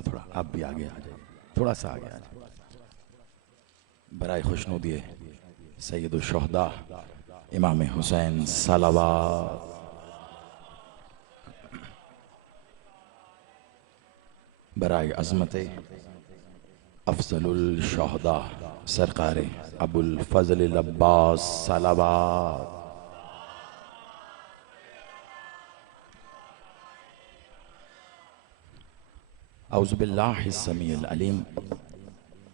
تھوڑا آپ بھی آگے آ جائیں، تھوڑا سا آگے آ جائیں. برائے خوشنودی سید الشہداء امام حسین صلوات. برائے عظمت افضل الشہداء سرکار ابو الفضل العباس صلوات. اعوذ باللہ السمیع العلیم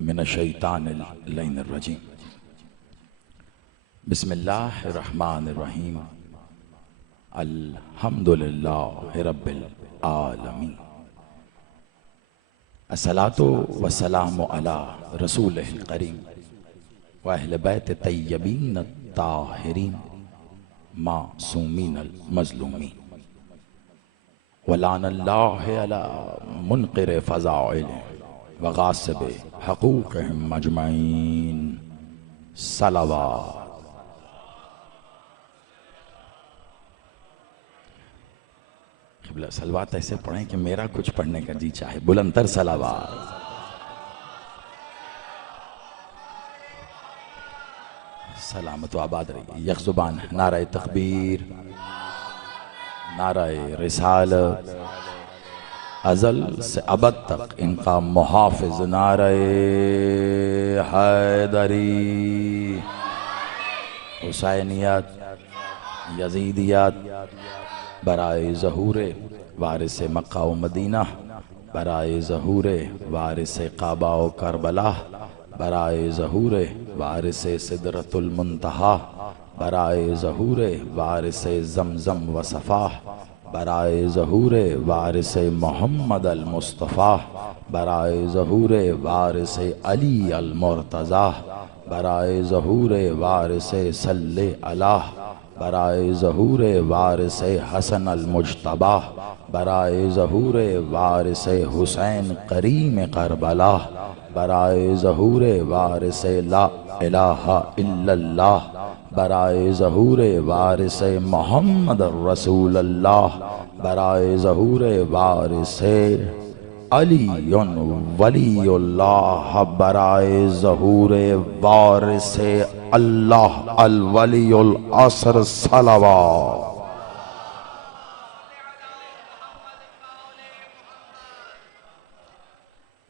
من الشیطان اللعین الرجیم. بسم اللہ الرحمن الرحیم. الحمدللہ رب العالمین. الصلاة والسلام علی رسولہ الکریم واہل بیت طیبین الطاہرین معصومین المظلومین. ولعن اللہ علی منقر فضائلہ وغاصب حقوقہم مجمعین. صلوات. قبلہ صلوات ایسے پڑھیں کہ میرا کچھ پڑھنے کا جی چاہے. بلندر صلوات. سلامت و آباد رہی. یک زبان نعرہ تکبیر، نعرہ رسالت، ازل سے ابد تک ان کا محافظ نعرہ حیدری. حسینیت، یزیدیت، برائے ظہور وارث مکہ و مدینہ، برائے ظہور وارث کعبہ و کربلا، برائے ظہور وارث سدرۃ المنتہا، برائے ظہور وارث زمزم و صفا، برائے ظہور وارث محمد المصطفیٰ، برائے ظہور وارث علی المرتضیٰ، برائے ظہور وارث صلی اللہ، برائے ظہور وارث حسن المجتبیٰ، برائے ظہور وارث حسین کریم کربلا، برائے ظہور وارث لا الہ الا اللہ، برائے ظہور وارث محمد رسول اللہ، برائے ظہور وارث علی ولی اللہ، برائے ظہور وارث اللہ الولی العصر. صلوات.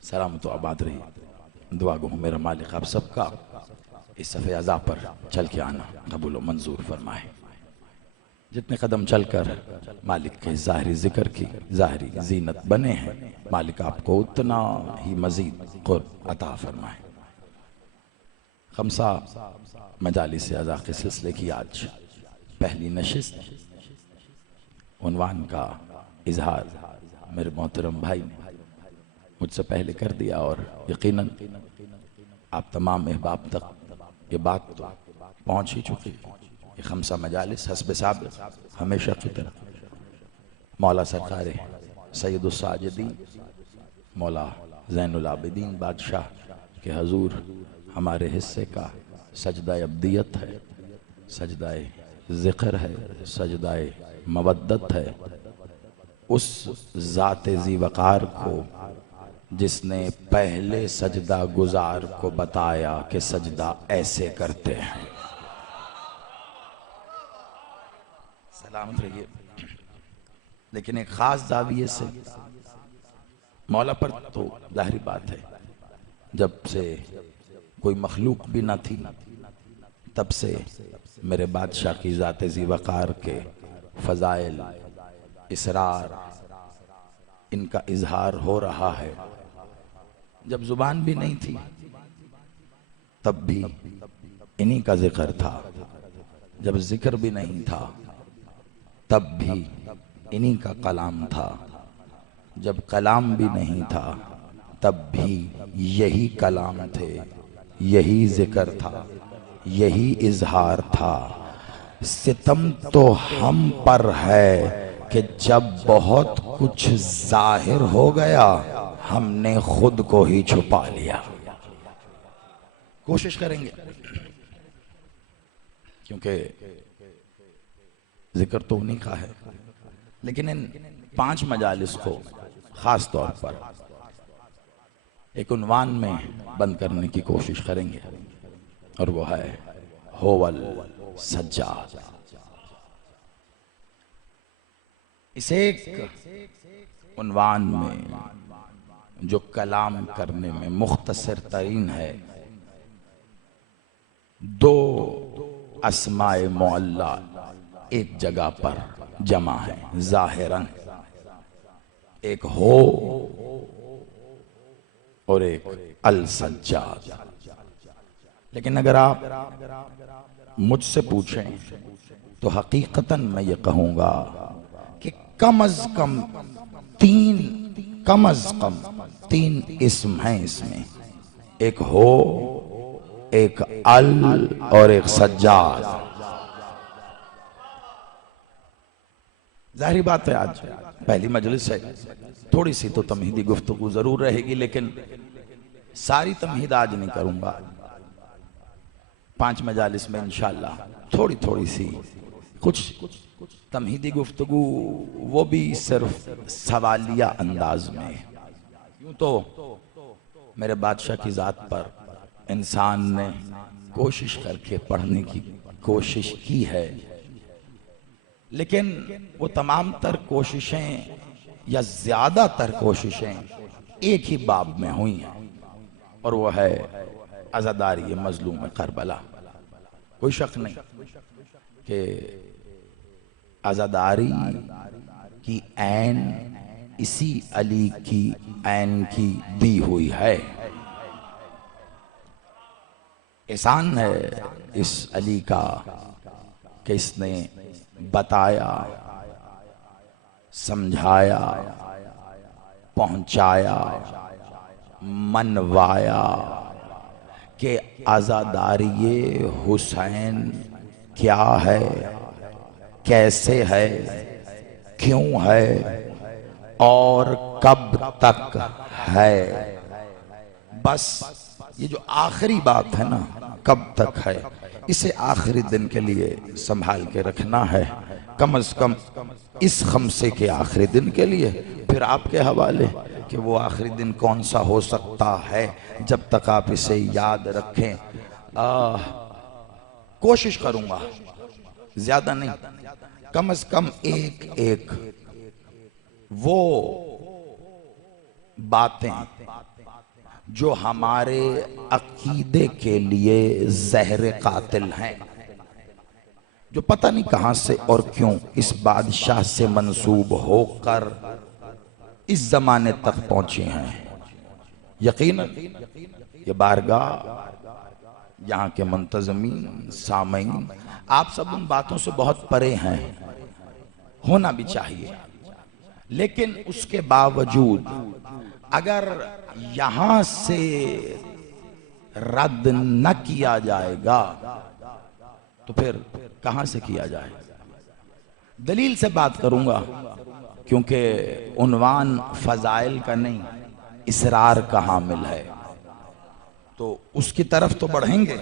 سلامت و آباد رہی. دعا گو میرا مالک آپ سب کا اس صفحہ اعضاء پر چل کے آنا قبول و منظور فرمائے. جتنے قدم چل کر مالک کے ظاہری ذکر کی ظاہری زینت بنے ہیں، مالک آپ کو اتنا ہی مزید قرب عطا فرمائے. خمسہ مجالس اعضاء کے سلسلے کی آج پہلی نشست. عنوان کا اظہار میرے محترم بھائی نے مجھ سے پہلے کر دیا، اور یقیناً آپ تمام احباب تک یہ بات تو پہنچ ہی چکی کہ خمسہ مجالس حسب ثابت ہمیشہ کی طرح مولا سرکار سید الساجدین مولا زین العابدین بادشاہ کے حضور ہمارے حصے کا سجدہ عبدیت ہے، سجدہ ذکر ہے، سجدہ مودت ہے. اس ذات ذی وقار کو جس نے پہلے سجدہ گزار کو بتایا کہ سجدہ ایسے کرتے ہیں. سلامت رہیے. لیکن ایک خاص زاویے سے مولا پر تو ظاہری بات ہے جب سے کوئی مخلوق بھی نہ تھی تب سے میرے بادشاہ کی ذات ذی وقار کے فضائل، اسرار، ان کا اظہار ہو رہا ہے. جب زبان بھی نہیں تھی تب بھی انہی کا ذکر تھا، جب ذکر بھی نہیں تھا تب بھی انہی کا کلام تھا، جب کلام بھی نہیں تھا تب بھی یہی کلام تھے، یہی ذکر تھا، یہی اظہار تھا. ستم تو ہم پر ہے کہ جب بہت کچھ ظاہر ہو گیا ہم نے خود کو ہی چھپا لیا. کوشش کریں گے کیونکہ ذکر تو انہی کا ہے، لیکن ان 5 مجالس کو خاص طور پر ایک عنوان میں بند کرنے کی کوشش کریں گے اور وہ ہے ہوول سجاد۔ اس ایک عنوان میں جو کلام کرنے میں مختصر ترین ہے، دو اسماء معلّہ ایک جگہ پر جمع ہے ظاہراً، ایک ہو اور ایک السجاد۔ لیکن اگر آپ مجھ سے پوچھیں تو حقیقتاً میں یہ کہوں گا کہ کم از کم تین اسم ہیں اس میں، ایک ہو، ایک ال اور ایک سجاد۔ ظاہری بات ہے آج پہلی مجلس ہے، تھوڑی سی تو تمہیدی گفتگو ضرور رہے گی، لیکن ساری تمہید آج نہیں کروں گا۔ 5 مجالس میں انشاءاللہ تھوڑی سی کچھ تمہیدی گفتگو، وہ بھی صرف سوالیہ انداز میں۔ یوں تو میرے بادشاہ کی ذات پر انسان نے کوشش کر کے پڑھنے کی کوشش کی ہے، لیکن وہ تمام تر کوششیں یا زیادہ تر کوششیں ایک ہی باب میں ہوئی ہیں، اور وہ ہے عزاداری مظلوم کربلا۔ کوئی شک نہیں کہ عزاداری کی عین اسی علی کی عین کی دی ہوئی ہے۔ احسان ہے اس علی کا کہ اس نے بتایا، سمجھایا، پہنچایا، منوایا کہ عزاداری حسین کیا ہے، کیسے ہے، کیوں ہے اور کب تک ہے۔ بس یہ جو آخری بات ہے نا، کب تک ہے، اسے آخری دن کے لیے سنبھال کے رکھنا ہے، کم از کم اس خمسے کے آخری دن کے لیے۔ پھر آپ کے حوالے کہ وہ آخری دن کون سا ہو سکتا ہے، جب تک آپ اسے یاد رکھیں۔ کوشش کروں گا، زیادہ نہیں، کم از کم ایک وہ باتیں جو ہمارے عقیدے کے لیے زہر قاتل ہیں، جو پتہ نہیں کہاں سے اور کیوں اس بادشاہ سے منسوب ہو کر اس زمانے تک پہنچے ہیں۔ یقیناً یہ بارگاہ، یہاں کے منتظمین، سامعین، آپ سب ان باتوں سے بہت پرے ہیں، ہونا بھی چاہیے، لیکن اس کے باوجود اگر یہاں سے رد نہ کیا جائے گا تو پھر کہاں سے کیا جائے؟ دلیل سے بات کروں گا، کیونکہ عنوان فضائل کا نہیں، اسرار کا حامل ہے، تو اس کی طرف تو بڑھیں گے،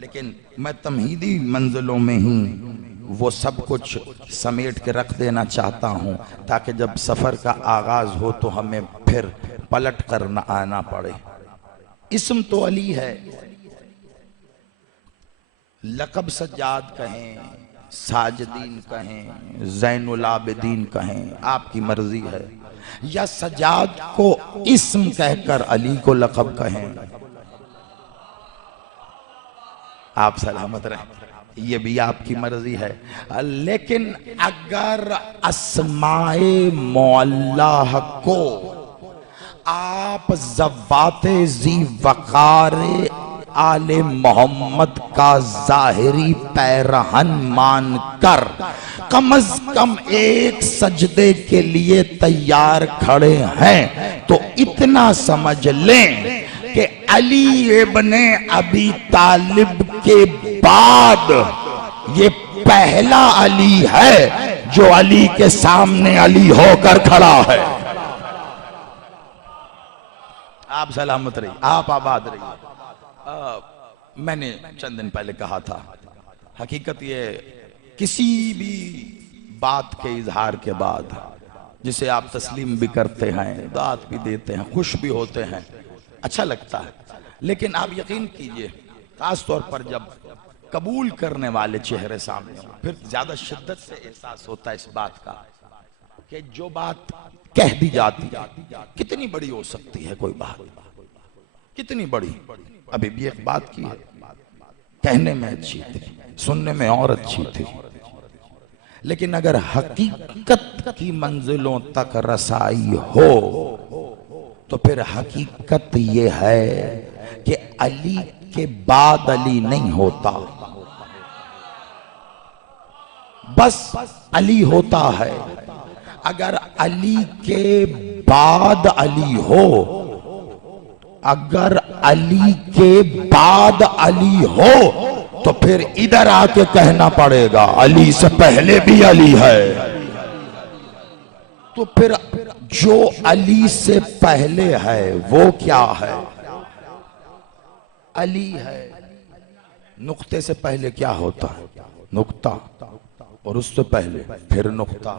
لیکن میں تمہیدی منزلوں میں ہی وہ سب کچھ سمیٹ کے رکھ دینا چاہتا ہوں، تاکہ جب سفر کا آغاز ہو تو ہمیں پھر پلٹ کر نہ آنا پڑے۔ اسم تو علی ہے، لقب سجاد کہیں، ساجدین کہیں، زین العابدین کہیں، آپ کی مرضی ہے، یا سجاد کو اسم کہہ کر علی کو لقب کہیں، آپ سلامت رہیں، یہ بھی آپ کی مرضی ہے۔ لیکن اگر اسماء معلّہ کو آپ ذوات ذی وقار آل محمد کا ظاہری پیرہن مان کر کم از کم ایک سجدے کے لیے تیار کھڑے ہیں، تو اتنا سمجھ لیں کہ علی ابن ابی طالب کے بعد یہ پہلا علی ہے جو علی کے سامنے علی ہو کر کھڑا ہے۔ آپ سلامت رہی، آپ آباد رہی۔ میں نے چند دن پہلے کہا تھا، حقیقت یہ کسی بھی بات کے اظہار کے بعد جسے آپ تسلیم بھی کرتے ہیں، داد بھی دیتے ہیں، خوش بھی ہوتے ہیں، اچھا لگتا ہے، لیکن آپ یقین کیجئے خاص طور پر جب قبول کرنے والے چہرے سامنے ہوں پھر زیادہ شدت سے احساس ہوتا ہے اس بات کا کہ جو بات کہہ دی جاتی ہے کتنی بڑی ہو سکتی ہے کوئی بات، کتنی بڑی. ابھی بھی ایک بات کی ہے، کہنے میں اچھی تھی، سننے میں اور اچھی تھی، لیکن اگر حقیقت کی منزلوں تک رسائی ہو تو پھر حقیقت یہ ہے کہ علی کے بعد علی نہیں ہوتا، بس علی ہوتا ہے. اگر علی کے بعد علی ہو، اگر علی کے بعد علی ہو تو پھر ادھر آ کے کہنا پڑے گا علی سے پہلے بھی علی ہے. تو پھر جو علی سے پہلے ہے وہ کیا ہے؟ علی ہے. نقطے سے پہلے کیا ہوتا ہے؟ نقطہ، اور اس سے پہلے پھر نقطہ.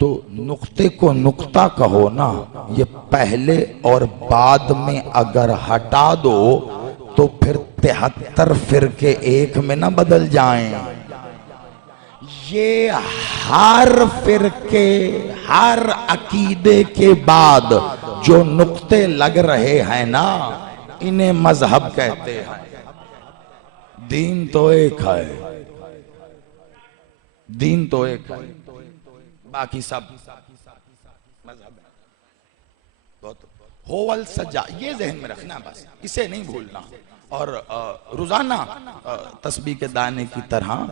تو نقطے کو نقطہ کہو نا، یہ پہلے اور بعد میں اگر ہٹا دو تو پھر 73 فرقے ایک میں نہ بدل جائیں. یہ ہر فرقے، ہر عقیدے کے بعد جو نقطے لگ رہے ہیں نا انہیں مذہب کہتے ہیں. دین تو ایک ہے، دین تو ایک ہے، باقی سب مذہب ہے. ہوول سجا، یہ ذہن میں رکھنا بس، اسے نہیں بھولنا. اور روزانہ تسبیح کے دانے کی طرح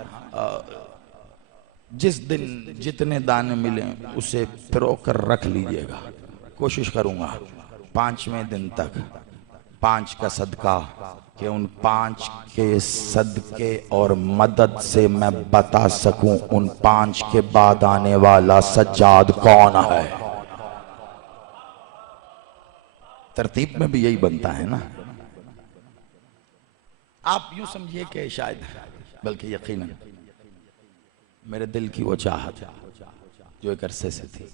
جس دن جتنے دانے ملیں اسے پرو کر رکھ لیجئے گا. کوشش کروں گا 5ویں دن تک 5 کا صدقہ کہ ان 5 کے صدقے اور مدد سے میں بتا سکوں ان 5 کے بعد آنے والا سجاد کون ہے. ترتیب میں بھی یہی بنتا ہے نا. آپ یوں سمجھیے کہ شاید بلکہ یقیناً میرے دل کی وہ چاہت جو ایک عرصے سے تھی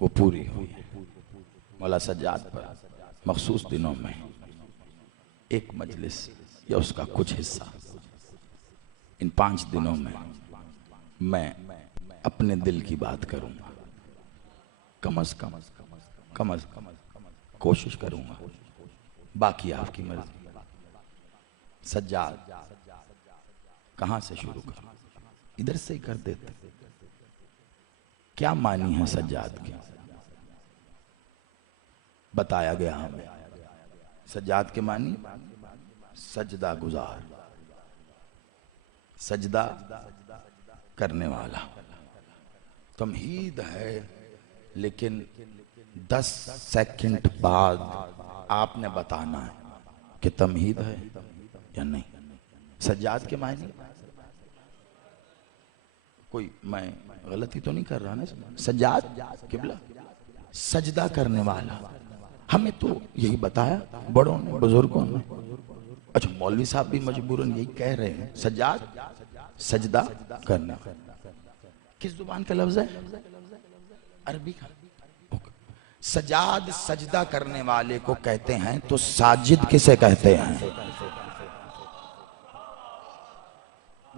وہ پوری ہوئی. مولا سجاد پر مخصوص دنوں میں ایک مجلس یا اس کا کچھ حصہ ان 5 دنوں میں اپنے دل کی بات کروں گا. کم از کم کوشش کروں گا، باقی آپ کی مرضی. سجاد کہاں سے شروع کروں؟ ادھر سے ہی کر دیتے. کیا معنی ہے سجاد کی؟ بتایا گیا ہمیں. سجاد کے معنی سجدہ گزار، سجدہ کرنے والا. تمہید ہے لیکن 10 سیکنڈ بعد آپ نے بتانا ہے کہ تمہید ہے یا نہیں. سجاد کے معنی کوئی میں غلطی تو نہیں کر رہا نا؟ سجاد قبلہ سجدہ کرنے والا. ہمیں تو یہی بتایا بڑوں نے، بزرگوں نے. اچھا مولوی صاحب بھی مجبوراً یہی کہہ رہے ہیں سجاد سجدہ کرنا. کس زبان کا لفظ ہے؟ عربی کا. سجاد سجدہ کرنے والے کو کہتے ہیں تو ساجد کسے کہتے ہیں؟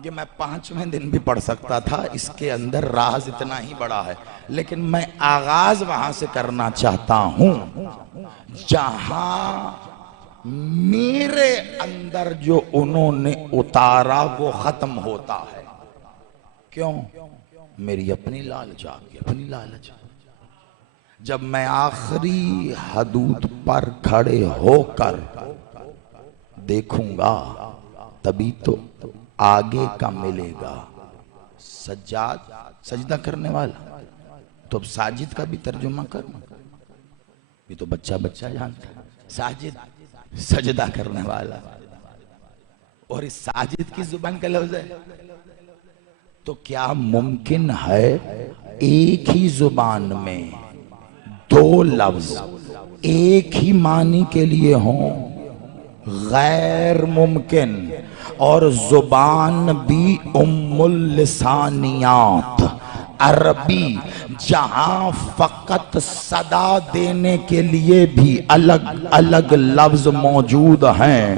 یہ میں 5ویں دن بھی پڑھ سکتا تھا، اس کے اندر راز اتنا ہی بڑا ہے، لیکن میں آغاز وہاں سے کرنا چاہتا ہوں جہاں میرے اندر جو انہوں نے اتارا وہ ختم ہوتا ہے. کیوں؟ میری اپنی لالچ آ گئی، اپنی لالچ. جب میں آخری حدود پر کھڑے ہو کر دیکھوں گا تبھی تو آگے کا ملے گا. سجاد سجدہ کرنے والا، تو اب ساجد کا بھی ترجمہ کرنا. یہ تو بچہ جانتا ہے. ساجد سجدہ کرنے والا، اور اس ساجد کی زبان کا لفظ ہے. تو کیا ممکن ہے ایک ہی زبان میں 2 لفظ ایک ہی معنی کے لیے ہوں؟ غیر ممکن. اور زبان بھی ام اللسانیات. عربی جہاں فقط صدا دینے کے لیے بھی الگ الگ لفظ موجود ہیں،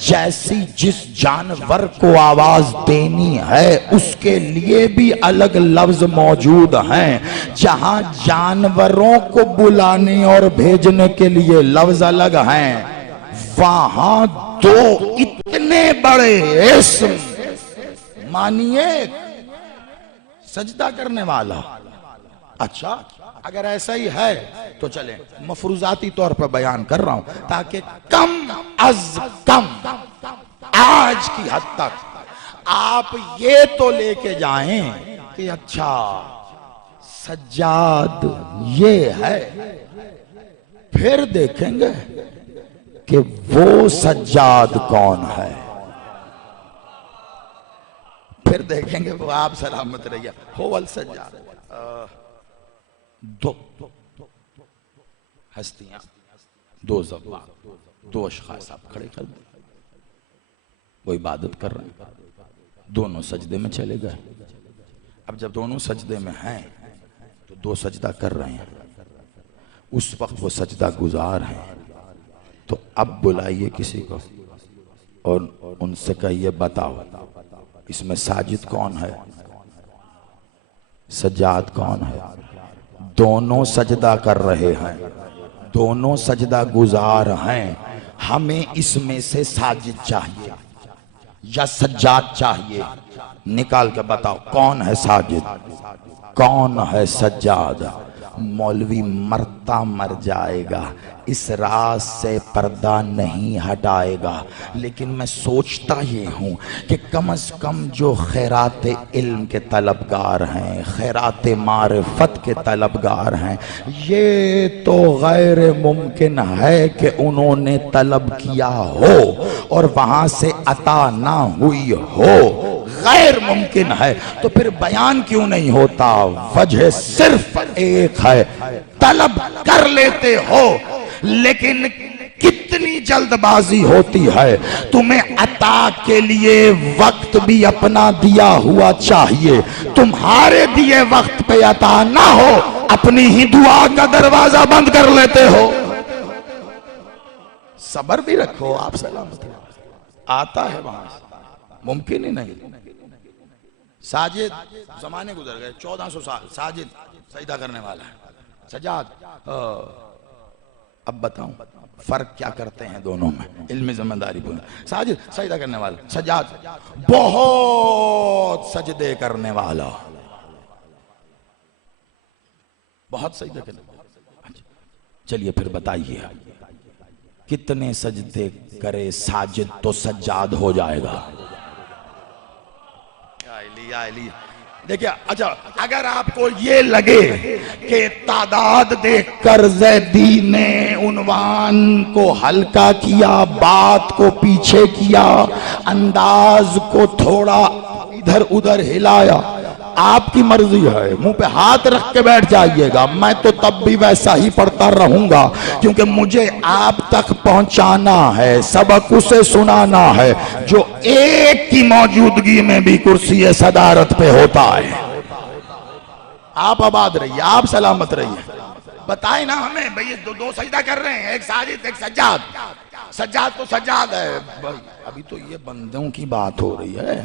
جیسی جس جانور کو آواز دینی ہے اس کے لیے بھی الگ لفظ موجود ہیں، جہاں جانوروں کو بلانے اور بھیجنے کے لیے لفظ الگ ہیں، وہاں دو اتنے بڑے اسم مانیے سجدہ کرنے والا۔ اچھا اگر ایسا ہی ہے تو چلیں مفروضاتی طور پر بیان کر رہا ہوں تاکہ کم از کم آج کی حد تک آپ یہ تو لے کے جائیں کہ اچھا سجاد یہ ہے، پھر دیکھیں گے کہ وہ سجاد کون ہے، پھر دیکھیں گے وہ آپ سلامت رہیے ہو السجاد۔ دو ہستیاں، دو زبان، دو اشخاص آپ کھڑے کر دیں، وہ عبادت کر رہے ہیں، دونوں سجدے میں چلے گئے۔ اب جب دونوں سجدے میں ہیں تو دو سجدہ کر رہے ہیں، اس وقت وہ سجدہ گزار ہیں، تو اب بلائیے کسی کو اور ان سے کہیے بتاؤ اس میں ساجد کون ہے، سجاد کون ہے؟ دونوں سجدہ کر رہے ہیں، دونوں سجدہ گزار ہیں، ہمیں اس میں سے ساجد چاہیے یا سجاد چاہیے؟ نکال کے بتاؤ کون ہے ساجد کون ہے سجاد؟ مولوی مرتا مر جائے گا، اس راز سے پردہ نہیں ہٹائے گا، لیکن میں سوچتا یہ ہوں کہ کم از کم جو خیرات علم کے طلبگار ہیں، خیرات معرفت کے طلبگار ہیں، یہ تو غیر ممکن ہے کہ انہوں نے طلب کیا ہو اور وہاں سے عطا نہ ہوئی ہو، غیر ممکن ہے، تو پھر بیان کیوں نہیں ہوتا؟ وجہ صرف ایک ہے، طلب کر لیتے ہو لیکن کتنی جلد بازی ہوتی ہے، تمہیں عطا کے لیے وقت بھی اپنا دیا ہوا چاہیے، تمہارے دیے وقت پہ عطا نہ ہو اپنی ہی دعا کا دروازہ بند کر لیتے ہو۔ صبر بھی رکھو آپ سلامت آتا ہے وہاں سے، ممکن ہی نہیں۔ ساجد زمانے گزر گئے 1400 سال، ساجد سجدہ کرنے والا ہے، سجاد اب بتاؤں فرق کیا کرتے ہیں دونوں میں، علم ذمہ داری پوری۔ ساجد سجدہ کرنے والا، سجاد بہت سجدے کرنے والا، بہت سجدے کرنے والا۔ چلیے پھر بتائیے کتنے سجدے کرے ساجد تو سجاد ہو جائے گا؟ دیکھیں اچھا اگر آپ کو یہ لگے کہ تعداد دیکھ کر زیدی نے عنوان کو ہلکا کیا، بات کو پیچھے کیا، انداز کو تھوڑا ادھر ادھر ہلایا، آپ کی مرضی ہے، منہ پہ ہاتھ رکھ کے بیٹھ جائیے گا، میں تو تب بھی ویسا ہی پڑھتا رہوں گا، کیونکہ مجھے آپ تک پہنچانا ہے، سبق اسے سنانا ہے جو ایک کی موجودگی میں بھی کرسی صدارت پہ ہوتا ہے۔ آپ آباد رہیے، آپ سلامت رہیے، بتائیں نا ہمیں بھئی دو سجدہ کر رہے ہیں، ایک ساجد ایک سجاد، سجاد تو سجاد ہے بھئی، ابھی تو یہ بندوں کی بات ہو رہی ہے۔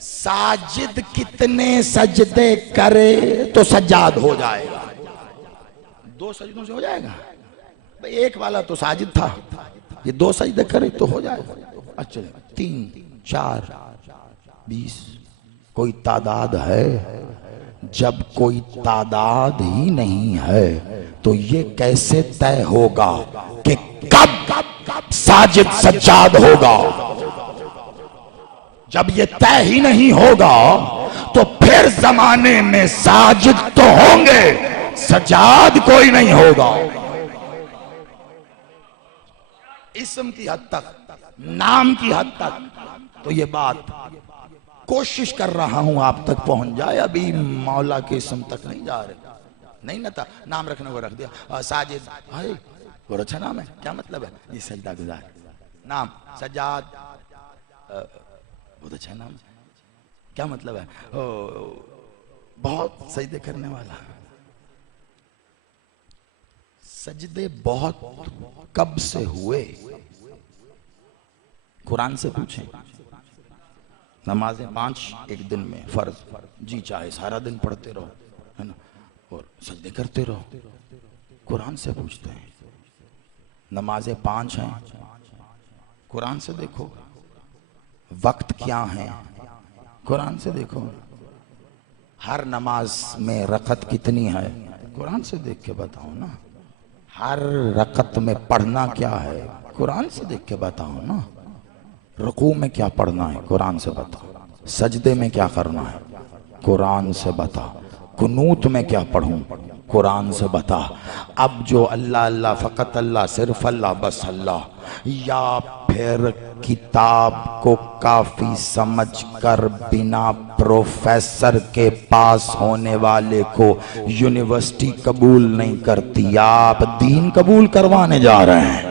ساجد کتنے سجدے کرے تو سجاد ہو جائے گا؟ دو سجدوں سے ہو جائے گا؟ بھئی ایک والا تو ساجد تھا، یہ دو سجدے کرے تو ہو جائے گا۔ اچھا 3 4 20 کوئی تعداد ہے؟ جب کوئی تعداد ہی نہیں ہے تو یہ کیسے طے ہوگا کہ کب ساجد سجاد ہوگا؟ جب یہ طے ہی نہیں ہوگا تو پھر زمانے میں ساجد تو ہوں گے، سجاد کوئی نہیں ہوگا۔ اسم کی حد تک، نام کی حد تک تو یہ بات کوشش کر رہا ہوں آپ تک پہنچ جائے، ابھی مولا کے اسم تک نہیں جا رہے، نہیں نہ تھا نام رکھنے کو رکھ دیا ساجد، بہت اچھا نام ہے، کیا مطلب ہے؟ یہ سجدہ گزار نام، سجاد بہت اچھا نام، کیا مطلب ہے؟ بہت سجدے کرنے والا. سجدے بہت کب سے ہوئے؟ قرآن سے پوچھیں. نمازیں 5 ایک دن میں فرض، جی چاہے سارا دن پڑھتے رہو ہے نا، اور سجدے کرتے رہو. قرآن سے پوچھتے ہیں. نمازیں 5 ہیں، قرآن سے دیکھو. وقت کیا ہیں، قرآن سے دیکھو. ہر نماز میں رکعت کتنی ہے، قرآن سے دیکھ کے بتاؤ نا. ہر رکعت میں پڑھنا کیا ہے، قرآن سے دیکھ کے بتاؤ نا. رکوع میں کیا پڑھنا ہے، قرآن سے بتاؤ. سجدے میں کیا کرنا ہے، قرآن سے بتا. قنوت میں کیا پڑھوں، قرآن سے بتا. اب جو اللہ اللہ فقط اللہ صرف اللہ بس اللہ، یا پھر کتاب کو کافی سمجھ کر بنا پروفیسر کے پاس ہونے والے کو یونیورسٹی قبول نہیں کرتی. آپ دین قبول کروانے جا رہے ہیں.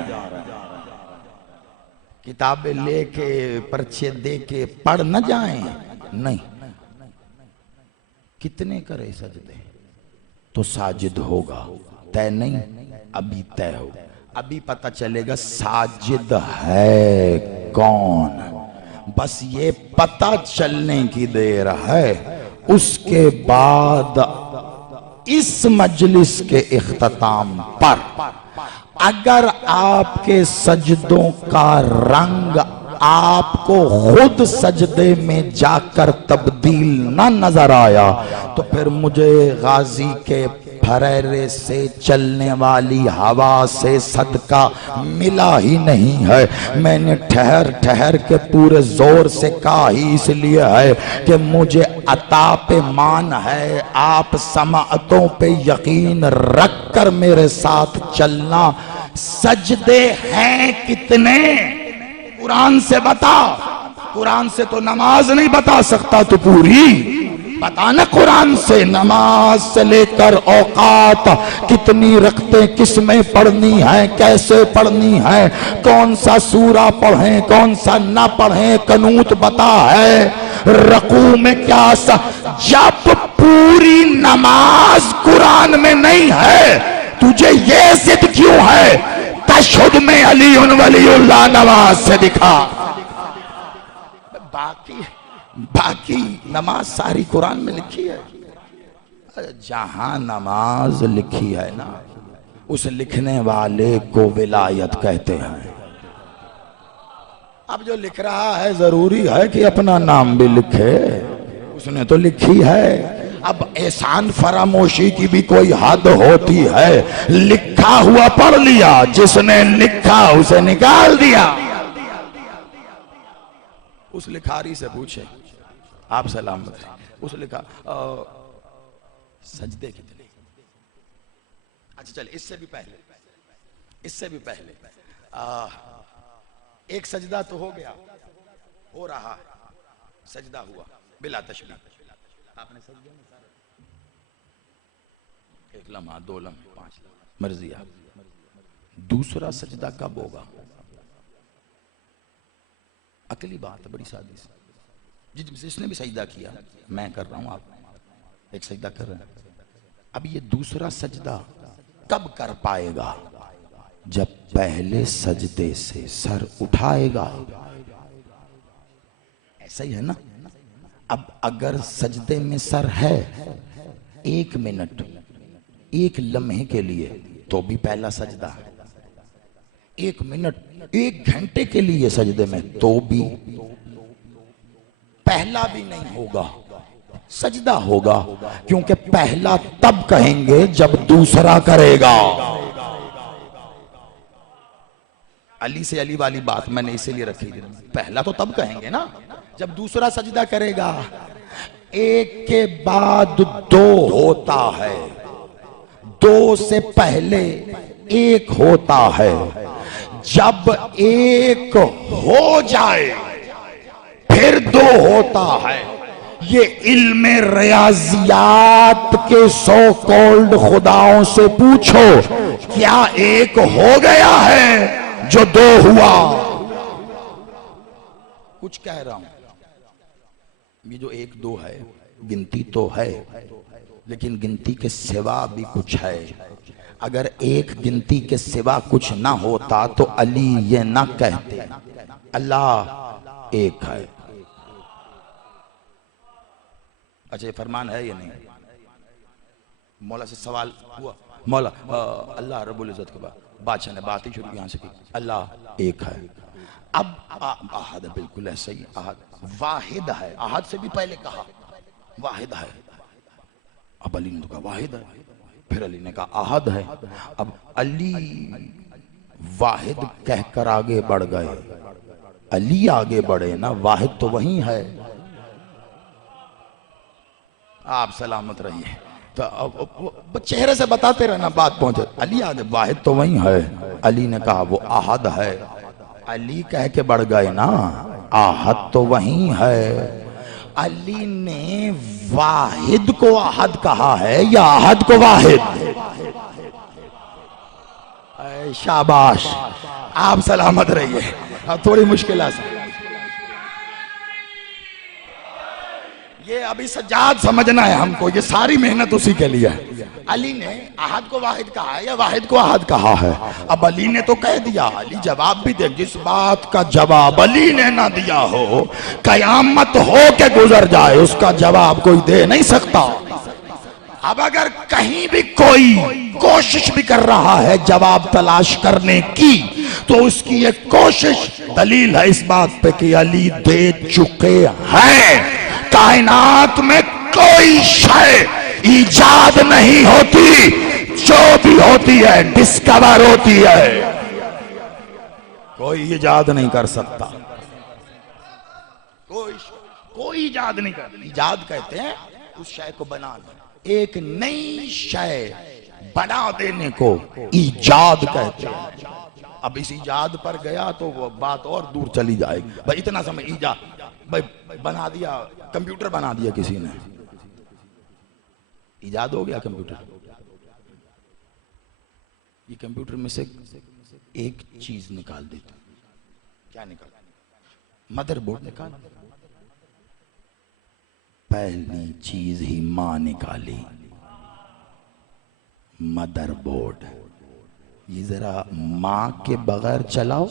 کتابیں لے کے پرچے دے کے پڑھ نہ جائیں. نہیں. کتنے کرے سجدے تو ساجد ہوگا. طے نہیں، ابھی طے ہو. ابھی پتہ چلے گا ساجد ہے کون. بس یہ پتہ چلنے کی دیر ہے. اس کے بعد اس مجلس کے اختتام پر اگر آپ کے سجدوں کا رنگ آپ کو خود سجدے میں جا کر تبدیل نہ نظر آیا تو پھر مجھے غازی کے پھریرے سے چلنے والی ہوا سے صدقہ ملا ہی نہیں ہے. میں نے ٹھہر ٹھہر کے پورے زور سے کہا ہی اس لیے ہے کہ مجھے عطا پہ مان ہے. آپ سماعتوں پہ یقین رکھ کر میرے ساتھ چلنا. سجدے ہیں کتنے، قرآن سے بتا. قرآن سے تو نماز نہیں بتا سکتا تو پوری بتانا. قرآن سے نماز سے لے کر اوقات کتنی رکھتے، کس میں پڑھنی ہے، کیسے پڑھنی ہے، کون سا سورہ پڑھیں کون سا نہ پڑھیں. قنوت بتا ہے. رکوع میں کیا جب پوری نماز قرآن میں نہیں ہے تجھے یہ ضد کیوں ہے تشہد میں علی ولی اللہ نماز سے دکھا. باقی نماز ساری قرآن میں لکھی ہے. جہاں نماز لکھی ہے نا اس لکھنے والے کو ولایت کہتے ہیں. اب جو لکھ رہا ہے ضروری ہے کہ اپنا نام بھی لکھے، اس نے تو لکھی ہے. اب احسان فراموشی کی بھی کوئی حد ہوتی ہے. لکھا ہوا پڑھ لیا، جس نے لکھا اسے نکال دیا. اس لکھاری سے پوچھے آپ سلامت ہیں، اس لکھا سجدے کتنے. اچھا چلے اس سے بھی پہلے ایک سجدہ تو ہو گیا، ہو رہا سجدہ ہوا بلا تشبیہ. آپ نے سجدے میں ایک لمحہ 2 لمحہ 5 لمحہ مرضی آپ. دوسرا سجدہ کب ہوگا؟ عقلی بات ہے، بڑی سادی سی. جس نے بھی سجدہ کیا، میں کر رہا ہوں، آپ ایک سجدہ کر رہے ہیں. اب یہ دوسرا سجدہ کب کر پائے گا؟ جب پہلے سجدے سے سر اٹھائے گا. ایسا ہی ہے نا. اب اگر سجدے میں سر ہے 1 منٹ 1 لمحے کے لیے تو بھی پہلا سجدہ ہے. 1 منٹ 1 گھنٹے کے لیے سجدے میں تو بھی پہلا بھی نہیں ہوگا، سجدہ ہوگا. کیونکہ پہلا تب کہیں گے جب دوسرا کرے گا. علی سے علی والی بات میں نے اسی لیے رکھی. پہلا تو تب کہیں گے نا جب دوسرا سجدہ کرے گا. ایک کے بعد 2 ہوتا ہے، 2 سے پہلے 1 ہوتا ہے. جب 1 ہو جائے پھر 2 ہوتا ہے. یہ علم ریاضیات کے سو کولڈ خداؤں سے پوچھو، کیا 1 ہو گیا ہے جو 2 ہوا؟ کچھ کہہ رہا ہوں. یہ جو 1 2 ہے گنتی تو ہے لیکن گنتی کے سوا بھی کچھ ہے. اگر ایک گنتی کے سوا کچھ نہ ہوتا تو علی یہ نہ کہتے اللہ ایک ہے. اچھا یہ فرمان ہے یا نہیں؟ مولا سے سوال ہوا، مولا اللہ رب العزت کے بعد بادشاہ نے بات ہی شروع یہاں سے کی، اللہ ایک ہے. اب احد ہے، بالکل ایسا ہی احد واحد ہے. احد سے بھی پہلے کہا واحد ہے. اب علی نے تو کہا واحد ہے، پھر علی نے کہا احد ہے. اب علی واحد کہہ کر آگے بڑھ گئے. علی آگے بڑھے نا، واحد تو وہی ہے. آپ سلامت رہیے. تو چہرے سے بتاتے رہنا بات پہنچے. علی آگے، واحد تو وہی ہے. علی نے کہا وہ احد ہے. علی کہہ کے بڑھ گئے نا، احد تو وہی ہے. علی نے واحد کو احد کہا ہے یا احد کو واحد؟ شاباش، آپ سلامت رہیے. اب تھوڑی مشکل آسان، یہ ابھی سجاد سمجھنا ہے ہم کو، یہ ساری محنت اسی کے لیے ہے. علی نے احد کو واحد کہا ہے یا واحد کو احد کہا ہے؟ اب علی نے تو کہہ دیا. علی جواب بھی دے. جس بات کا جواب علی نے نہ دیا ہو، قیامت ہو کے گزر جائے، اس کا جواب کوئی دے نہیں سکتا. اب اگر کہیں بھی کوئی کوشش بھی کر رہا ہے جواب تلاش کرنے کی، تو اس کی ایک کوشش دلیل ہے اس بات پہ کہ علی دے چکے ہیں. کائنات میں کوئی شے ایجاد نہیں ہوتی، جو بھی ہوتی ہے ڈسکور ہوتی ہے. کوئی ایجاد نہیں کر سکتا، کوئی ایجاد نہیں کر. ایجاد کہتے ہیں اس شے کو بنانا، ایک نئی شے بنا دینے کو ایجاد کہتے ہیں. اب اس ایجاد پر گیا تو وہ بات اور دور چلی جائے گی. بھائی اتنا سمجھ، ایجاد بھائی بنا دیا، کمپیوٹر بنا دیا کسی نے، ایجاد ہو گیا کمپیوٹر. یہ کمپیوٹر میں سے ایک چیز نکال دیتا. کیا نکال؟ مدر بورڈ نکال. پہلی چیز ہی ماں نکالی، مدر بورڈ. یہ ذرا ماں کے بغیر چلاؤ.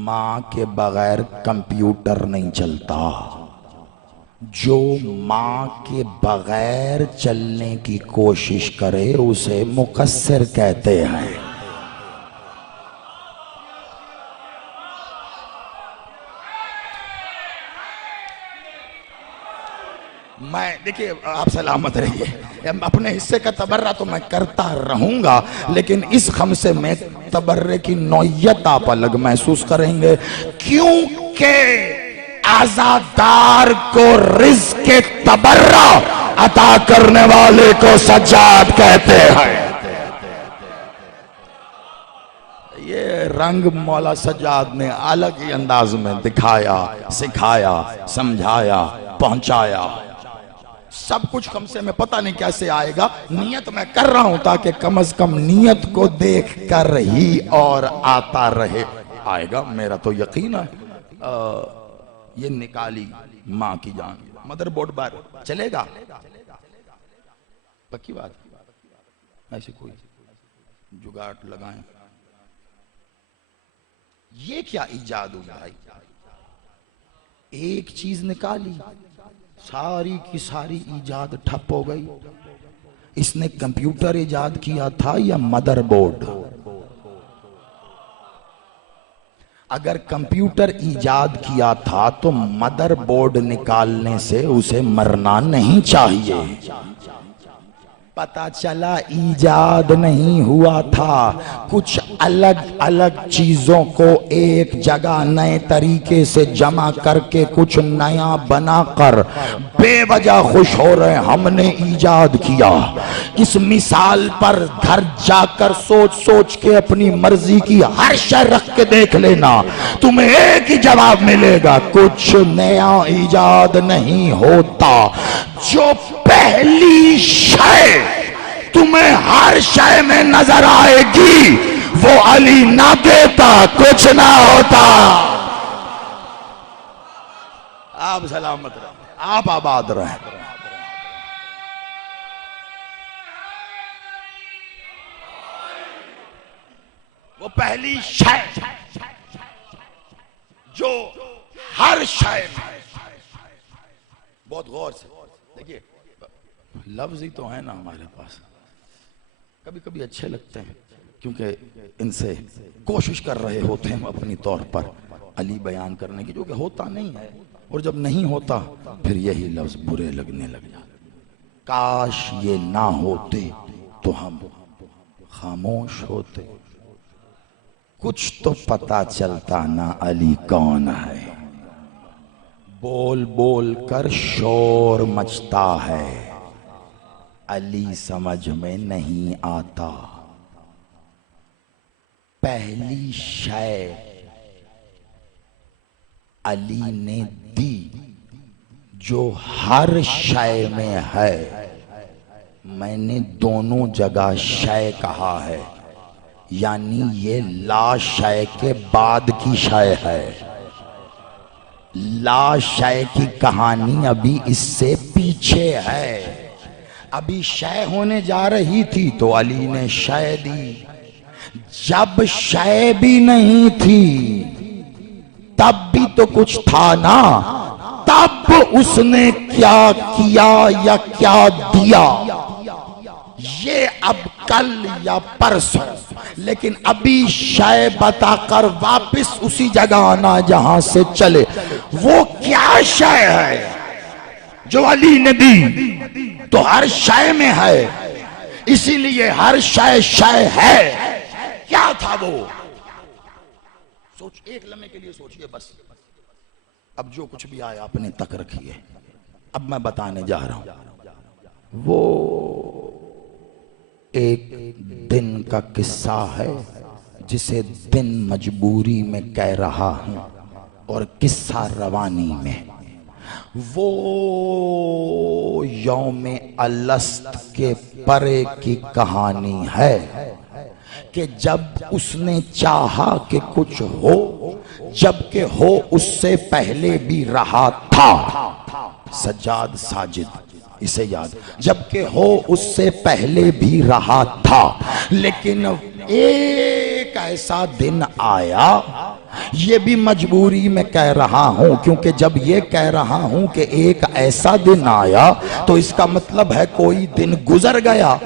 ماں کے بغیر کمپیوٹر نہیں چلتا. جو ماں کے بغیر چلنے کی کوشش کرے اسے مقصر کہتے ہیں. میں دیکھیے، آپ سلامت رہیے. اپنے حصے کا تبرہ تو میں کرتا رہوں گا، لیکن اس خمسے میں تبرے کی نوعیت آپ الگ محسوس کریں گے، کیونکہ آزادار کو رزق کے تبرہ عطا کرنے والے کو سجاد کہتے ہیں. یہ رنگ مولا سجاد نے الگ ہی انداز میں دکھایا، سکھایا، سمجھایا، پہنچایا. سب کچھ خمسے میں پتہ نہیں کیسے آئے گا. نیت میں کر رہا ہوں تاکہ کم از کم نیت کو دیکھ کر ہی اور آتا رہے. آئے گا، میرا تو یقین ہے. یہ نکالی ماں کی جان. مدر بورڈ بار چلے گا، پکی بات. ایسے کوئی جگاڑ لگائیں. یہ کیا ایجاد ہوا بھائی؟ ایک چیز نکالی، ساری کی ساری ایجاد ٹھپ ہو گئی. اس نے کمپیوٹر ایجاد کیا تھا یا مدر بورڈ؟ اگر کمپیوٹر ایجاد کیا تھا تو مدر بورڈ نکالنے سے اسے مرنا نہیں چاہیے. پتا چلا ایجاد نہیں ہوا تھا، کچھ الگ الگ چیزوں کو ایک جگہ نئے طریقے سے جمع کر کے کچھ نیا بنا کر بے وجہ خوش ہو رہے ہم نے ایجاد کیا. اس مثال پر گھر جا کر سوچ سوچ کے اپنی مرضی کی ہر شے رکھ کے دیکھ لینا، تمہیں ایک ہی جواب ملے گا، کچھ نیا ایجاد نہیں ہوتا. جو پہلی شے تمہیں ہر شے میں نظر آئے گی وہ علی نہ دیتا، کچھ نہ ہوتا. آپ سلامت رہیں، آپ آباد رہیں۔ وہ پہلی شے جو ہر شے میں، بہت غور سے دیکھیے، لفظ ہی تو ہے نا ہمارے پاس، کبھی کبھی اچھے لگتے ہیں کیونکہ ان سے کوشش کر رہے ہوتے ہیں اپنی طور پر علی بیان کرنے کی، جو کہ ہوتا نہیں ہے، اور جب نہیں ہوتا پھر یہی لفظ برے لگنے لگ جاتے۔ کاش یہ نہ ہوتے تو ہم خاموش ہوتے، کچھ تو پتا چلتا نہ علی کون ہے، بول بول کر شور مچتا ہے، علی سمجھ میں نہیں آتا۔ پہلی شے علی نے دی جو ہر شے میں ہے، میں نے دونوں جگہ شے کہا ہے، یعنی یہ لا شے کے بعد کی شے ہے، لا شے کی کہانی ابھی اس سے پیچھے ہے۔ ابھی شے ہونے جا رہی تھی تو علی نے شے دی، جب شے بھی نہیں تھی تب بھی تو کچھ تھا نا، تب اس نے کیا کیا یا کیا دیا یہ اب کل یا پرسوں، لیکن ابھی شے بتا کر واپس اسی جگہ آنا جہاں سے چلے۔ وہ کیا شے ہے جو علی نے دی تو ہر شے میں ہے، اسی لیے ہر شے شے ہے۔ کیا تھا وہ؟ سوچ، ایک لمحے کے لیے سوچئے بس، اب جو کچھ بھی آیا اپنے تک رکھیے، اب میں بتانے جا رہا ہوں۔ وہ ایک دن کا قصہ ہے جسے دن مجبوری میں کہہ رہا ہوں اور قصہ روانی میں۔ وہ یوم الست کے پرے کی کہانی ہے کہ جب اس نے چاہا کہ کچھ ہو، جبکہ ہو اس سے پہلے بھی رہا تھا۔ سجاد ساجد اسے یاد، جبکہ ہو اس سے پہلے بھی رہا تھا، لیکن ایک ایسا دن آیا، یہ بھی مجبوری میں کہہ رہا ہوں کیونکہ جب یہ کہہ رہا ہوں کہ ایک ایسا دن آیا تو اس کا مطلب ہے کوئی دن گزر گیا،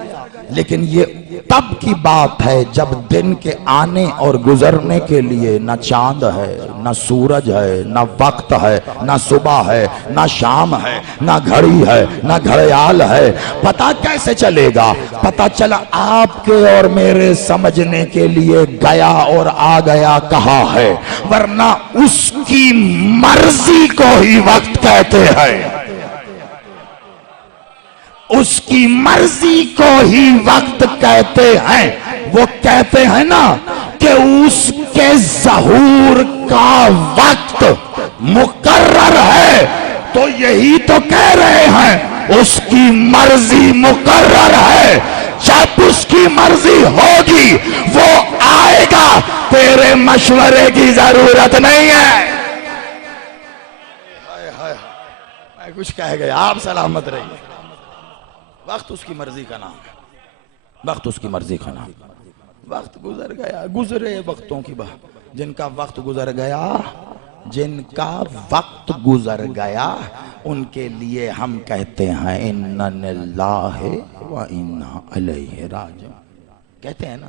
لیکن یہ تب کی بات ہے جب دن کے آنے اور گزرنے کے لیے نہ چاند ہے، نہ سورج ہے، نہ وقت ہے، نہ صبح ہے، نہ شام ہے، نہ گھڑی ہے، نہ گھڑیال ہے۔ پتہ کیسے چلے گا؟ پتہ چلا آپ کے اور میرے سمجھنے کے لیے گیا اور آ گیا کہا ہے، ورنہ اس کی مرضی کو ہی وقت کہتے ہیں، اس کی مرضی کو ہی وقت کہتے ہیں۔ وہ کہتے ہیں نا کہ اس کے ظہور کا وقت مقرر ہے، تو یہی تو کہہ رہے ہیں اس کی مرضی مقرر ہے۔ جب اس کی مرضی ہوگی وہ آئے گا، تیرے مشورے کی ضرورت نہیں ہے۔ میں کچھ کہہ گیا، آپ سلامت رہیے۔ وقت اس کی مرضی کا نام ہے، وقت اس کی مرضی کا نام۔ وقت گزر گیا، گزرے وقتوں کی بات، جن کا وقت گزر گیا، جن کا وقت گزر گیا، ان کے لیے ہم کہتے ہیں اِنَّا لِلَّهِ وَإِنَّا إِلَيْهِ رَاجِعُونَ، کہتے ہیں نا۔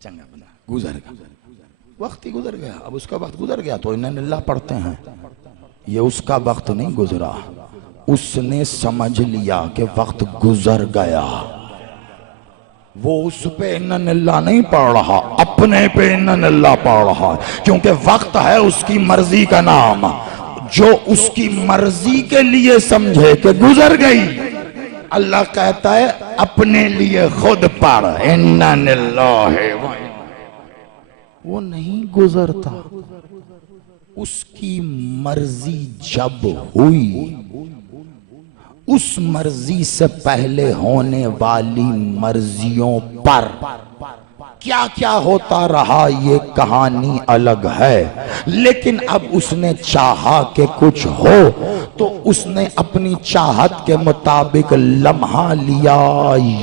چنگا بنا، گزر گیا، وقت ہی گزر گیا، اب اس کا وقت گزر گیا تو اِنَّا لِلَّهِ پڑھتے ہیں۔ یہ اس کا وقت نہیں گزرا، اس نے سمجھ لیا کہ وقت گزر گیا، وہ اس پہ اِنَّا لِلَّهِ نہیں پڑھ رہا، اپنے پہ اِنَّا لِلَّهِ پڑھ رہا ہے، کیونکہ وقت ہے اس کی مرضی کا نام۔ جو اس کی مرضی کے لیے سمجھے کہ گزر گئی، اللہ کہتا ہے اپنے لیے خود پڑھ اِنَّا لِلَّهِ۔ وہ نہیں گزرتا، اس کی مرضی جب ہوئی، اس مرضی سے پہلے ہونے والی مرضیوں پر کیا کیا ہوتا رہا یہ کہانی الگ ہے، لیکن اب اس نے چاہا کہ کچھ ہو تو اس نے اپنی چاہت کے مطابق لمحہ لیا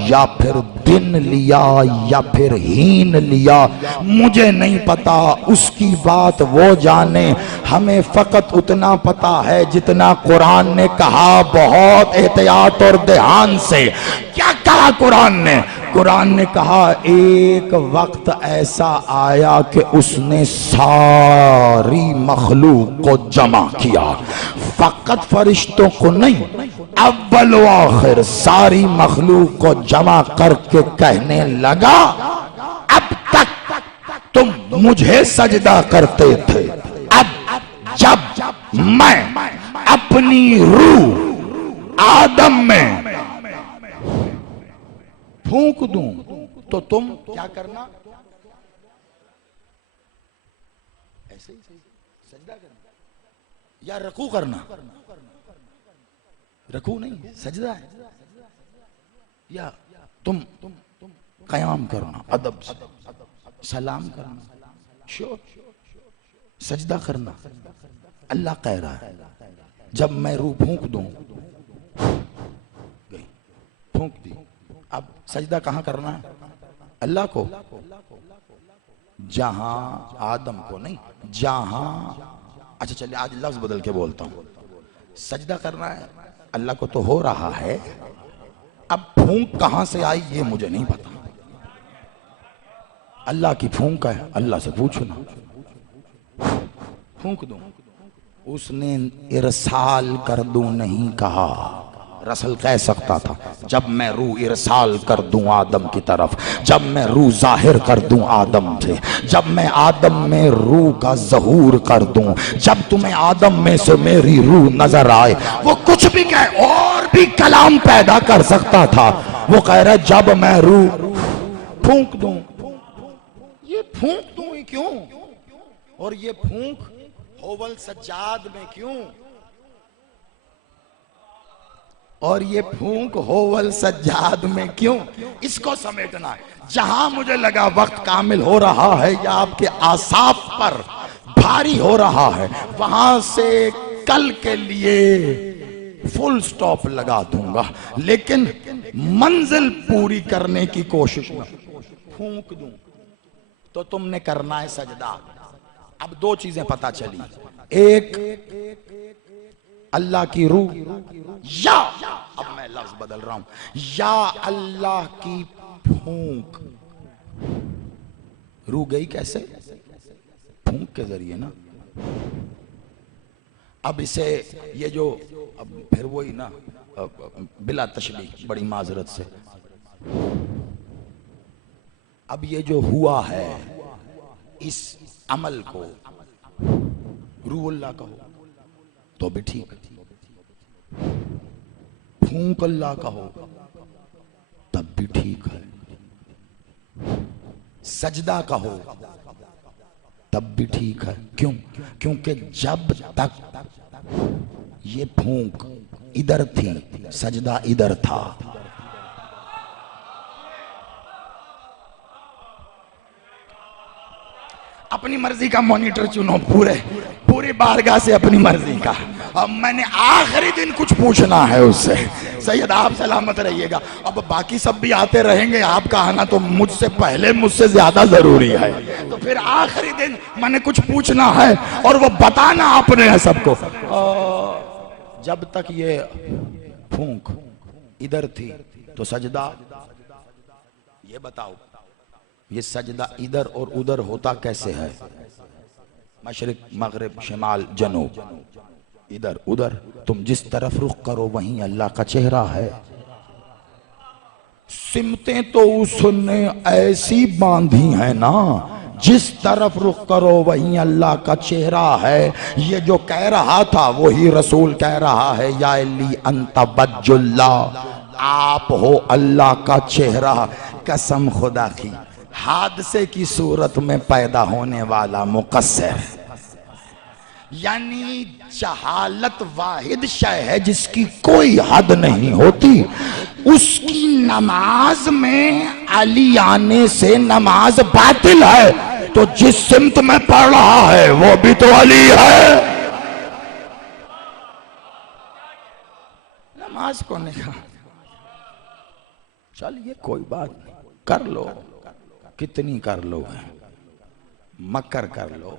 یا پھر دن لیا یا پھر ہین لیا، مجھے نہیں پتا، اس کی بات وہ جانے۔ ہمیں فقط اتنا پتا ہے جتنا قرآن نے کہا، بہت احتیاط اور دھیان سے۔ کیا کہا قرآن نے؟ قرآن نے کہا ایک وقت ایسا آیا کہ اس نے ساری مخلوق کو جمع کیا، فقط فرشتوں کو نہیں، اول و آخر ساری مخلوق کو جمع کر کے کہنے لگا اب تک تم مجھے سجدہ کرتے تھے، اب جب میں اپنی روح آدم میں پھونک دوں تو تم کیا کرنا؟ ایسے ہی سجدہ کرنا یا رکوع کرنا؟ رکوع نہیں، سجدہ ہے۔ یا تم قیام کرنا، ادب سے سلام کرنا، شور سجدہ کرنا۔ اللہ کہہ رہا ہے جب میں روح پھونک دوں، گئی پھونک دی، اب سجدہ کہاں کرنا ہے؟ اللہ کو؟ جہاں آدم کو نہیں، جہاں، اچھا چلیے آج لفظ بدل کے بولتا ہوں، سجدہ کرنا ہے اللہ کو تو ہو رہا ہے، اب پھونک کہاں سے آئی یہ مجھے نہیں پتا۔ اللہ کی پھونک ہے، اللہ سے پوچھنا، پھونک دوں، اس نے ارسال کر دوں نہیں کہا، رسل کہہ سکتا تھا جب میں روح ارسال کر دوں آدم کی طرف، جب میں روح ظاہر کر دوں آدم سے، جب میں آدم میں روح کا ظہور کر دوں، جب تمہیں آدم میں سے میری روح نظر آئے، وہ کچھ بھی کہے، اور بھی کلام پیدا کر سکتا تھا، وہ کہہ رہا ہے جب میں روح پھونک دوں۔ یہ پھونک دوں ہی کیوں؟ اور یہ پھونک ہوول سجاد میں کیوں؟ اور یہ پھونک ہوول سجاد میں کیوں؟ اس کو سمیٹنا ہے۔ جہاں مجھے لگا وقت کامل ہو رہا ہے یا آپ کے اعصاب پر بھاری ہو رہا ہے، وہاں سے کل کے لیے فل سٹاپ لگا دوں گا، لیکن منزل پوری کرنے کی کوشش میں پھونک دوں تو تم نے کرنا ہے سجدہ۔ اب دو چیزیں پتہ چلی، ایک اللہ کی روح، یا اب میں لفظ بدل رہا ہوں، یا اللہ کی پھونک۔ روح گئی کیسے؟ پھونک کے ذریعے نا۔ اب اسے یہ جو اب پھر وہی نا بلا تشبیہ، بڑی معذرت سے، اب یہ جو ہوا ہے اس عمل کو روح اللہ کا ہو تو بھی ٹھیک، پھونک اللہ کا ہو تب بھی ٹھیک ہے، سجدہ کا ہو تب بھی ٹھیک ہے۔ کیوں؟ کیونکہ جب تک یہ پھونک ادھر تھی سجدہ ادھر تھا۔ اپنی مرضی کا مانیٹر چنو، پوری بارگاہ سے اپنی مرضی کا۔ اب میں نے آخری دن کچھ پوچھنا ہے اس سے، سید آپ سلامت رہیے گا، اب باقی سب بھی آتے رہیں گے، آپ کا آنا تو مجھ سے پہلے مجھ سے زیادہ ضروری ہے، تو پھر آخری دن میں نے کچھ پوچھنا ہے اور وہ بتانا آپ نے ہے سب کو۔ جب تک یہ پھونک ادھر تھی تو سجدہ، یہ بتاؤ یہ سجدہ ادھر اور ادھر ہوتا کیسے ہے؟ مشرق مغرب شمال جنوب، ادھر ادھر، تم جس طرف رخ کرو وہیں اللہ کا چہرہ ہے۔ سمتیں تو اس نے ایسی باندھی ہیں نا، جس طرف رخ کرو وہیں اللہ کا چہرہ ہے۔ یہ جو کہہ رہا تھا وہی رسول کہہ رہا ہے، یا علی انت وجہ اللہ، آپ ہو اللہ کا چہرہ۔ قسم خدا کی، حادثے کی صورت میں پیدا ہونے والا مقصر، یعنی جہالت واحد شے ہے جس کی کوئی حد نہیں ہوتی. اس کی نماز میں علی آنے سے نماز باطل ہے، تو جس سمت میں پڑھ رہا ہے وہ بھی تو علی ہے. نماز کو نہیں کہا چل یہ کوئی بات نہیں، کر لو، کتنی کر لو، مکر کر لو.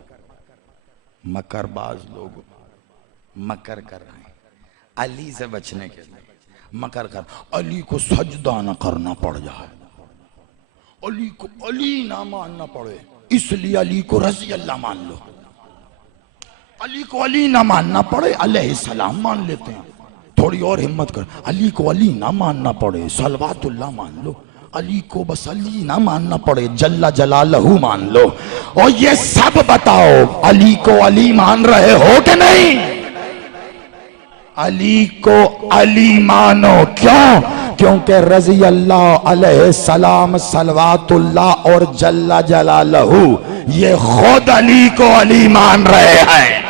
مکر باز لوگ مکر کر رہے ہیں علی سے بچنے کے لیے. مکر کر علی کو سجدہ نہ کرنا پڑ جائے، علی کو علی نہ ماننا پڑے، اس لیے علی کو رضی اللہ مان لو. علی کو علی نہ ماننا پڑے، علیہ السلام مان لیتے ہیں. تھوڑی اور ہمت کر، علی کو علی نہ ماننا پڑے، صلوات اللہ مان لو. علی کو بس علی نہ ماننا پڑے، جل جلالہ مان لو. اور یہ سب بتاؤ علی کو علی مان رہے ہو کہ نہیں؟ علی کو علی مانو. کیوں؟ کیونکہ رضی اللہ علیہ السلام، صلوات اللہ اور جل جلالہ یہ خود علی کو علی مان رہے ہیں.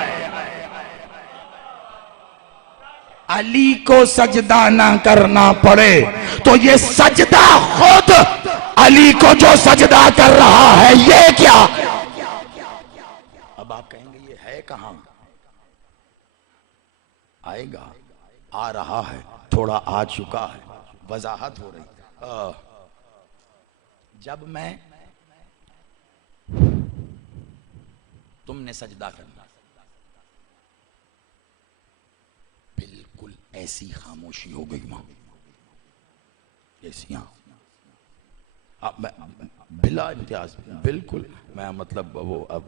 علی کو سجدہ نہ کرنا پڑے تو یہ سجدہ خود علی کو جو سجدہ کر رہا ہے یہ کیا؟ اب آپ کہیں گے یہ ہے کہاں؟ آئے گا، آ رہا ہے، تھوڑا آ چکا ہے، وضاحت ہو رہی. جب میں تم نے سجدہ کرنا، بالکل ایسی خاموشی ہو گئی وہاں، ایسی بلا امتیاز، بالکل میں مطلب وہ اب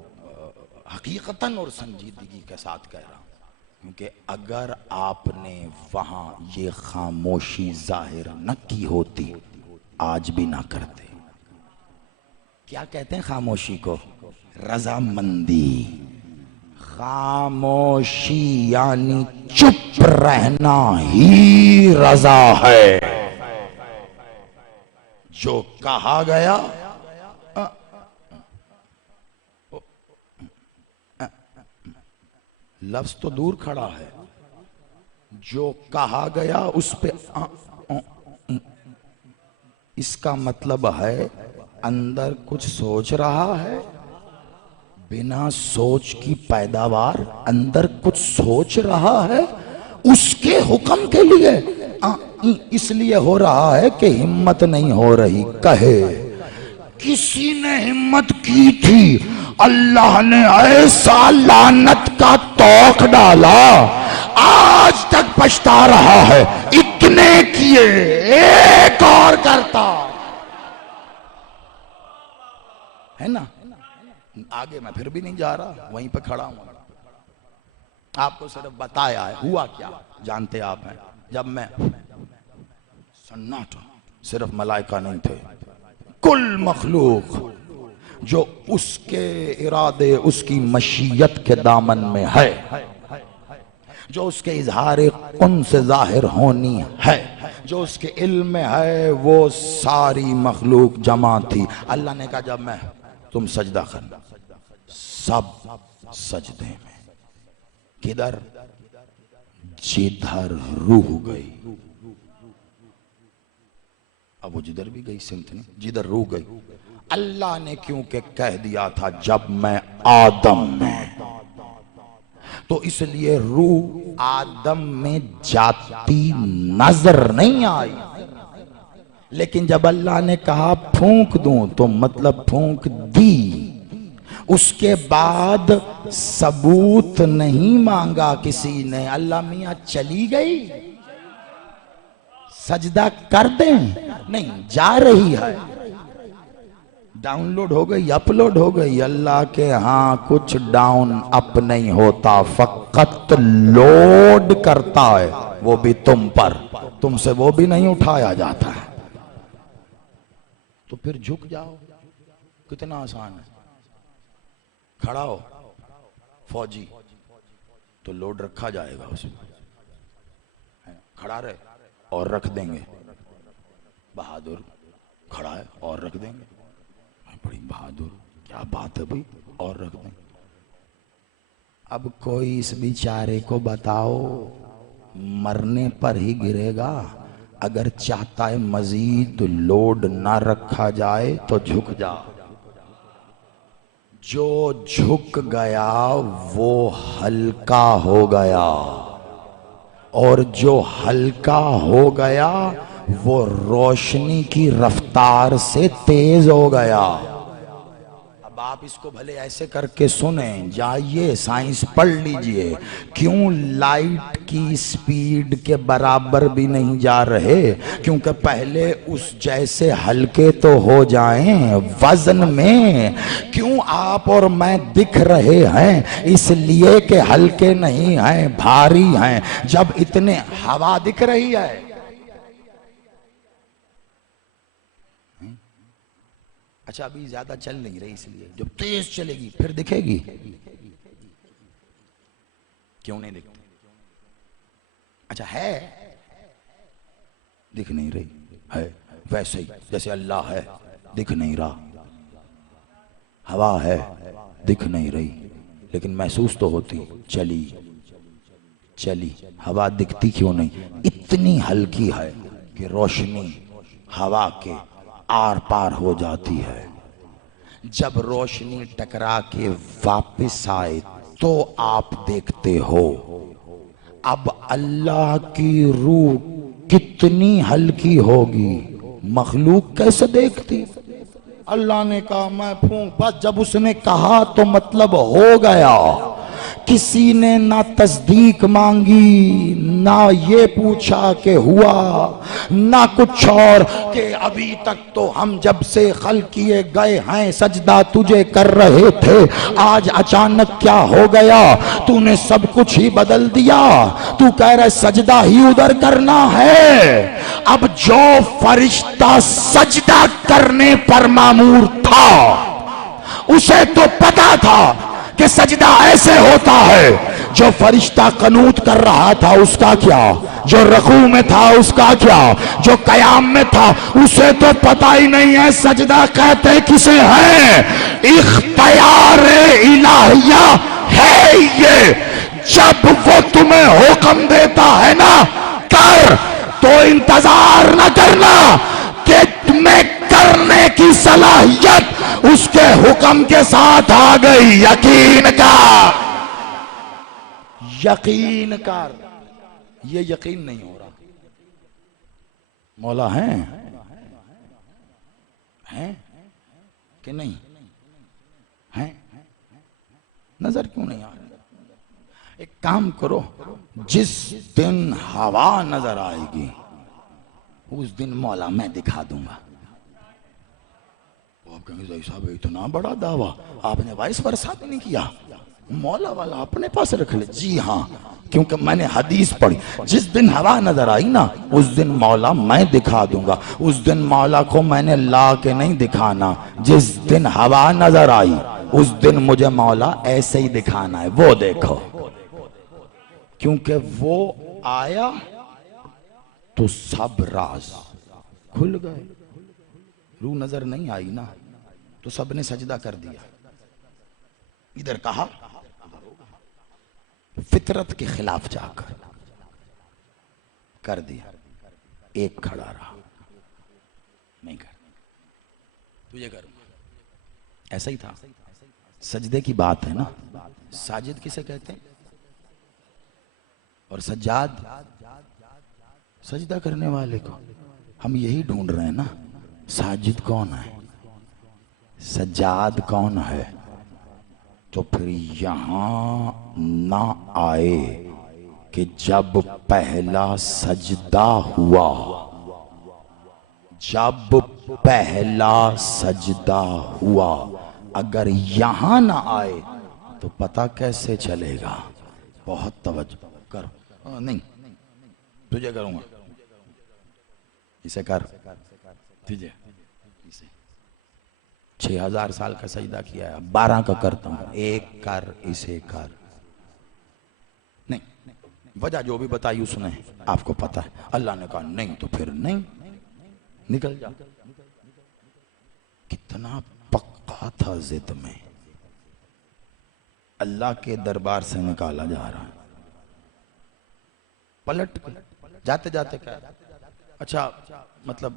حقیقتاً اور سنجیدگی کے ساتھ کہہ رہا ہوں، کیونکہ اگر آپ نے وہاں یہ خاموشی ظاہر نہ کی ہوتی آج بھی نہ کرتے. کیا کہتے ہیں خاموشی کو؟ رضامندی. خاموشی یعنی چپ رہنا ہی رضا ہے. جو کہا گیا لفظ تو دور کھڑا ہے، جو کہا گیا اس پہ اس کا مطلب ہے اندر کچھ سوچ رہا ہے. بنا سوچ کی پیداوار، اندر کچھ سوچ رہا ہے اس کے حکم کے لیے. اس لیے ہو رہا ہے کہ ہمت نہیں ہو رہی کہے. کسی نے ہمت کی تھی، اللہ نے ایسا لعنت کا توق ڈالا، آج تک پچھتا رہا ہے. اتنے کیے ایک اور کرتا ہے نا. آگے میں پھر بھی نہیں جا رہا، وہیں پہ کھڑا ہوں. آپ کو صرف بتایا ہے ہوا کیا، جانتے آپ ہیں. جب میں سناٹا، صرف ملائکہ نہیں تھے، کل مخلوق جو اس کے ارادے، اس کی مشیت کے دامن میں ہے، جو اس کے اظہار کن سے ظاہر ہونی ہے، جو اس کے علم میں ہے، وہ ساری مخلوق جمع تھی. اللہ نے کہا جب میں تم سجدہ کرنا، سب سجدے میں. کدھر؟ جدھر روح گئی. اب وہ جدھر بھی گئی سمت نہیں، جدھر روح گئی. اللہ نے کیونکہ کہہ دیا تھا جب میں آدم میں، تو اس لیے روح آدم میں جاتی نظر نہیں آئی. لیکن جب اللہ نے کہا پھونک دوں تو مطلب پھونک دی. اس کے بعد ثبوت نہیں مانگا کسی نے. اللہ میاں چلی گئی، سجدہ کر دیں، نہیں، جا رہی ہے، ڈاؤن لوڈ ہو گئی، اپلوڈ ہو گئی. اللہ کے ہاں کچھ ڈاؤن اپ نہیں ہوتا، فقط لوڈ کرتا ہے، وہ بھی تم پر. تم سے وہ بھی نہیں اٹھایا جاتا ہے. تو پھر جھک جاؤ، کتنا آسان ہے. کھڑا ہو فوجی تو لوڈ رکھا جائے گا اس میں، کھڑا رہے اور رکھ دیں گے. بہادر کھڑا ہے اور رکھ دیں گے. بڑی بہادر، کیا بات ہے بھئی، اور رکھ دیں. اب کوئی اس بیچارے کو بتاؤ مرنے پر ہی گرے گا، اگر چاہتا ہے مزید لوڈ نہ رکھا جائے تو جھک جا۔ جو جھک گیا وہ ہلکا ہو گیا، اور جو ہلکا ہو گیا وہ روشنی کی رفتار سے تیز ہو گیا۔ اب آپ اس کو بھلے ایسے کر کے سنیں، جائیے سائنس پڑھ لیجئے، کیوں لائٹ کی سپیڈ کے برابر بھی نہیں جا رہے؟ کیونکہ پہلے اس جیسے ہلکے تو ہو جائیں وزن میں۔ کیوں آپ اور میں دکھ رہے ہیں؟ اس لیے کہ ہلکے نہیں ہیں، بھاری ہیں۔ جب اتنے ہوا دکھ رہی ہے، اچھا ابھی زیادہ چل نہیں رہی، اس لیے جب تیز چلے گی پھر دکھے گی، کیوں نہیں دکھتی؟ اچھا ہے، دکھ نہیں رہی ہے، ویسے ہی جیسے اللہ ہے دکھ نہیں رہا، ہوا ہے دکھ نہیں رہی لیکن محسوس تو ہوتی، چلی چلی۔ ہوا دکھتی کیوں نہیں؟ اتنی ہلکی ہے کہ روشنی ہوا کے آر پار ہو جاتی ہے۔ جب روشنی ٹکرا کے واپس آئے تو آپ دیکھتے ہو اب اللہ کی روح کتنی ہلکی ہوگی، مخلوق کیسے دیکھتی؟ اللہ نے کہا میں پھونک، بس جب اس نے کہا تو مطلب ہو گیا۔ کسی نے نہ تصدیق مانگی، نہ یہ پوچھا کہ ہوا، نہ کچھ اور کہ ابھی تک تو ہم جب سے خلق کیے گئے ہیں سجدہ تجھے کر رہے تھے، آج اچانک کیا ہو گیا؟ تو نے سب کچھ ہی بدل دیا، تو کہہ رہے سجدہ ہی ادھر کرنا ہے۔ اب جو فرشتہ سجدہ کرنے پر مامور تھا اسے تو پتا تھا کہ سجدہ ایسے ہوتا ہے، جو فرشتہ قنوت کر رہا تھا اس کا کیا، جو رکوع میں تھا اس کا کیا، جو قیام میں تھا اسے تو پتا ہی نہیں ہے سجدہ کہتے کسے ہیں۔ اختیار الہیہ ہے یہ، جب وہ تمہیں حکم دیتا ہے نا کر، تو انتظار نہ کرنا کہ تمہیں کرنے کی صلاحیت اس کے حکم کے ساتھ آ گئی۔ یقین کر، یقین کر۔ یہ یقین نہیں ہو رہا، مولا ہیں ہیں کہ نہیں ہیں؟ نظر کیوں نہیں آ رہا؟ ایک کام کرو، جس دن ہوا نظر آئے گی اس دن مولا میں دکھا دوں گا۔ آپ کہیں گے زاہد صاحب اتنا بڑا دعویٰ، آپ نے وائس ورثہ بھی نہیں کیا، مولا والا اپنے پاس رکھ لے؟ جی ہاں، کیونکہ میں نے حدیث پڑھی، جس دن ہوا نظر آئی نا اس دن مولا میں دکھا دوں گا۔ اس دن مولا کو میں نے لا کے نہیں دکھانا، جس دن ہوا نظر آئی اس دن مجھے مولا ایسے ہی دکھانا ہے، وہ دیکھو۔ کیونکہ وہ آیا تو سب راز کھل گئے، روح نظر نہیں آئی نا تو سب نے سجدہ کر دیا، ادھر کہا فطرت کے خلاف جا کر دیا، ایک کھڑا رہا، نہیں کر تجھے کروں گا، ایسا ہی تھا۔ سجدے کی بات ہے نا، ساجد کسے کہتے ہیں؟ اور سجاد سجدہ کرنے والے کو، ہم یہی ڈھونڈ رہے ہیں نا، ساجد کون ہے، سجاد کون ہے؟ تو پھر یہاں نہ آئے کہ جب پہلا سجدہ ہوا، جب پہلا سجدہ ہوا، اگر یہاں نہ آئے تو پتہ کیسے چلے گا؟ بہت توجہ کر، نہیں تجھے کروں گا، اسے کر، تجھے 6000 سال کا سجدہ کیا ہے، 12 کا کرتا ہوں، ایک کر، اسے کر۔ نہیں، وجہ جو بھی بتائی اس نے آپ کو پتا ہے، اللہ نے کہا نہیں تو پھر نہیں، نکل جا۔ کتنا پکا تھا ضد میں، اللہ کے دربار سے نکالا جا رہا ہے. پلٹ جاتے جاتے کیا اچھا مطلب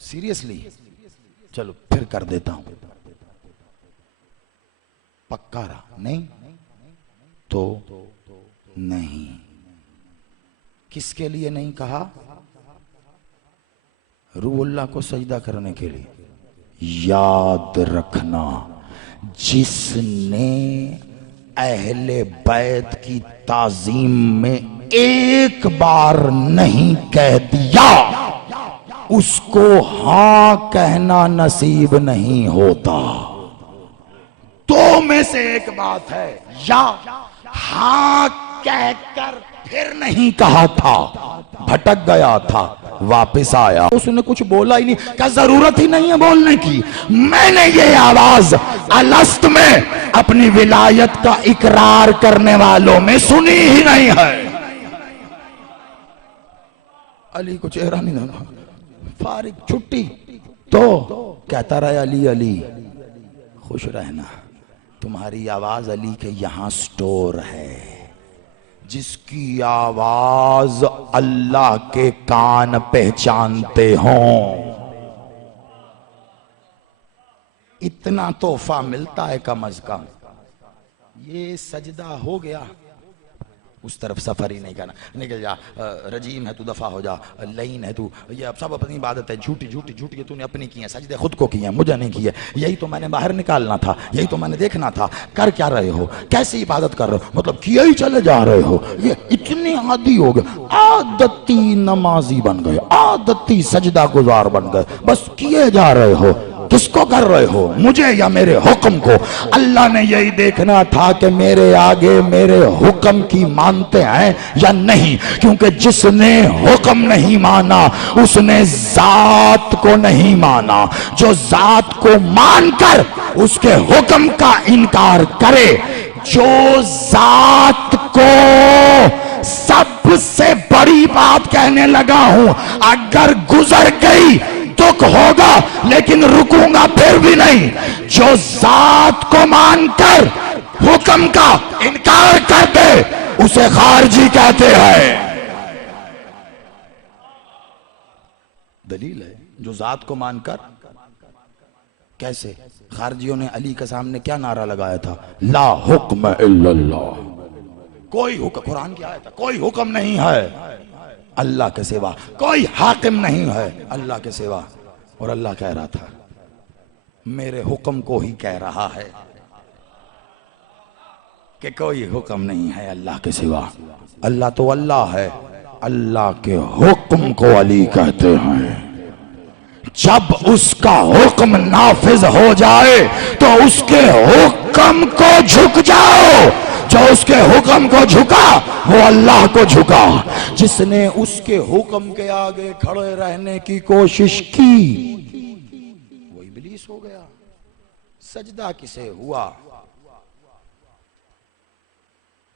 سیریسلی چلو پھر کر دیتا ہوں, پکا رہا نہیں تو نہیں. کس کے لیے نہیں کہا؟ روح اللہ کو سجدہ کرنے کے لیے. یاد رکھنا جس نے اہل بیت کی تعظیم میں ایک بار نہیں کہہ دیا اس کو ہاں کہنا نصیب نہیں ہوتا. دو میں سے ایک بات ہے, یا ہاں کہہ کر پھر نہیں کہا تھا, بھٹک گیا تھا, واپس آیا, اس نے کچھ بولا ہی نہیں, کیا ضرورت ہی نہیں ہے بولنے کی. میں نے یہ آواز الست میں اپنی ولایت کا اقرار کرنے والوں میں سنی ہی نہیں ہے. علی کو چہرہ نہیں دینا, فارغ چھٹی تو کہتا رہے علی علی, خوش رہنا, تمہاری آواز علی کے یہاں سٹور ہے. جس کی آواز اللہ کے کان پہچانتے ہوں, اتنا تحفہ ملتا ہے کم از کم. یہ سجدہ ہو گیا, اس طرف سفر ہی نہیں کرنا, نکل جا, رجیم ہے تو دفع ہو جا, لعین ہے تو, یہ اب سب اپنی عبادت ہے, جھوٹی جھوٹی جھوٹی, تو نے اپنی کی ہیں, سجدے خود کو کیے ہیں, مجھے نہیں کیے. یہی تو میں نے باہر نکالنا تھا, یہی تو میں نے دیکھنا تھا. کر کیا رہے ہو, کیسی عبادت کر رہے ہو, مطلب کیے ہی چلے جا رہے ہو. یہ اتنی عادی ہو گئے, عادتی نمازی بن گئے, عادتی سجدہ گزار بن گئے, بس کیے جا رہے ہو. کس کو کر رہے ہو, مجھے یا میرے حکم کو؟ اللہ نے یہی دیکھنا تھا کہ میرے آگے میرے حکم کی مانتے ہیں یا نہیں, کیونکہ جس نے حکم نہیں مانا اس نے ذات کو نہیں مانا. جو ذات کو مان کر اس کے حکم کا انکار کرے, جو ذات کو سب سے بڑی بات کہنے لگا ہوں, اگر گزر گئی دکھ ہوگا لیکن رکوں گا پھر بھی نہیں, جو ذات کو مان کر حکم کا انکار کر دے اسے خارجی کہتے ہیں. دلیل ہے, جو ذات کو مان کر. کیسے؟ خارجیوں نے علی کے سامنے کیا نعرہ لگایا تھا, لا حکم الا اللہ, کوئی حکم, قرآن کی آیت ہے, کوئی حکم نہیں ہے اللہ کے سوا, کوئی حاکم نہیں ہے اللہ کے سوا. اور اللہ کہہ رہا تھا میرے حکم کو ہی کہہ رہا ہے کہ کوئی حکم نہیں ہے اللہ کے سوا. اللہ تو اللہ ہے, اللہ کے حکم کو علی کہتے ہیں. جب اس کا حکم نافذ ہو جائے تو اس کے حکم کو جھک جاؤ. جو اس کے حکم کو جھکا وہ اللہ کو جھکا. جس نے اس کے حکم کے آگے کھڑے رہنے کی کوشش کی وہ ابلیس ہو گیا. سجدہ کسے ہوا؟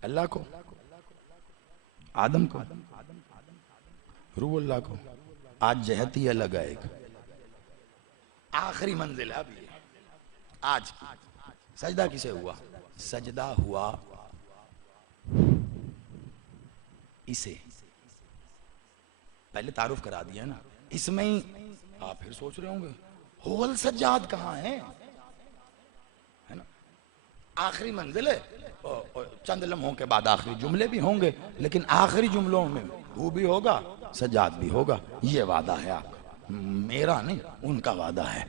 اللہ کو, آدم کو, روح اللہ کو. آج جہتی الگ ہے, ایک آخری منزل ہے اب یہ. آج سجدہ کسے ہوا؟ سجدہ ہوا اسے. پہلے تعارف کرا دیا نا, اس میں ہی آپ پھر سوچ رہے ہوں گے ہول سجاد کہاں ہے نا. آخری منزل ہے, چند لمحوں کے بعد آخری جملے بھی ہوں گے, لیکن آخری جملوں میں وہ بھی ہوگا, سجاد بھی ہوگا. یہ وعدہ ہے آپ کا, میرا نہیں, ان کا وعدہ ہے.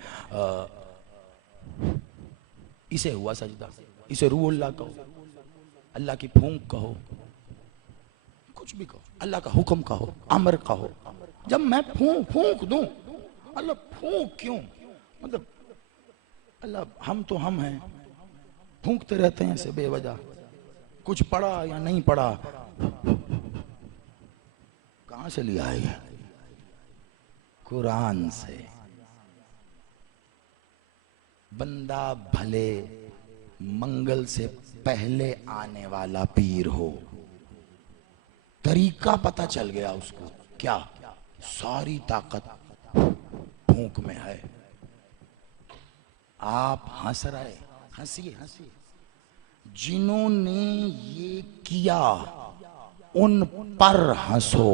اسے ہوا سجدہ, اسے روح اللہ کہو, اللہ کی پھونک کہو, کچھ بھی کہو, اللہ کا حکم کہو, امر کہو. جب میں پھونک دوں, اللہ پھونک کیوں, مطلب اللہ ہم تو ہم ہیں, پھونکتے رہتے ہیں ایسے بے وجہ, کچھ پڑھا یا نہیں پڑھا. کہاں سے لیا ہے یہ؟ قرآن سے. بندہ بھلے منگل سے پہلے آنے والا پیر ہو, طریقہ پتہ چل گیا اس کو, کیا ساری طاقت پھونک میں ہے. آپ ہنس رہے, ہنسیے ہنسیے, جنہوں نے یہ کیا ان پر ہنسو،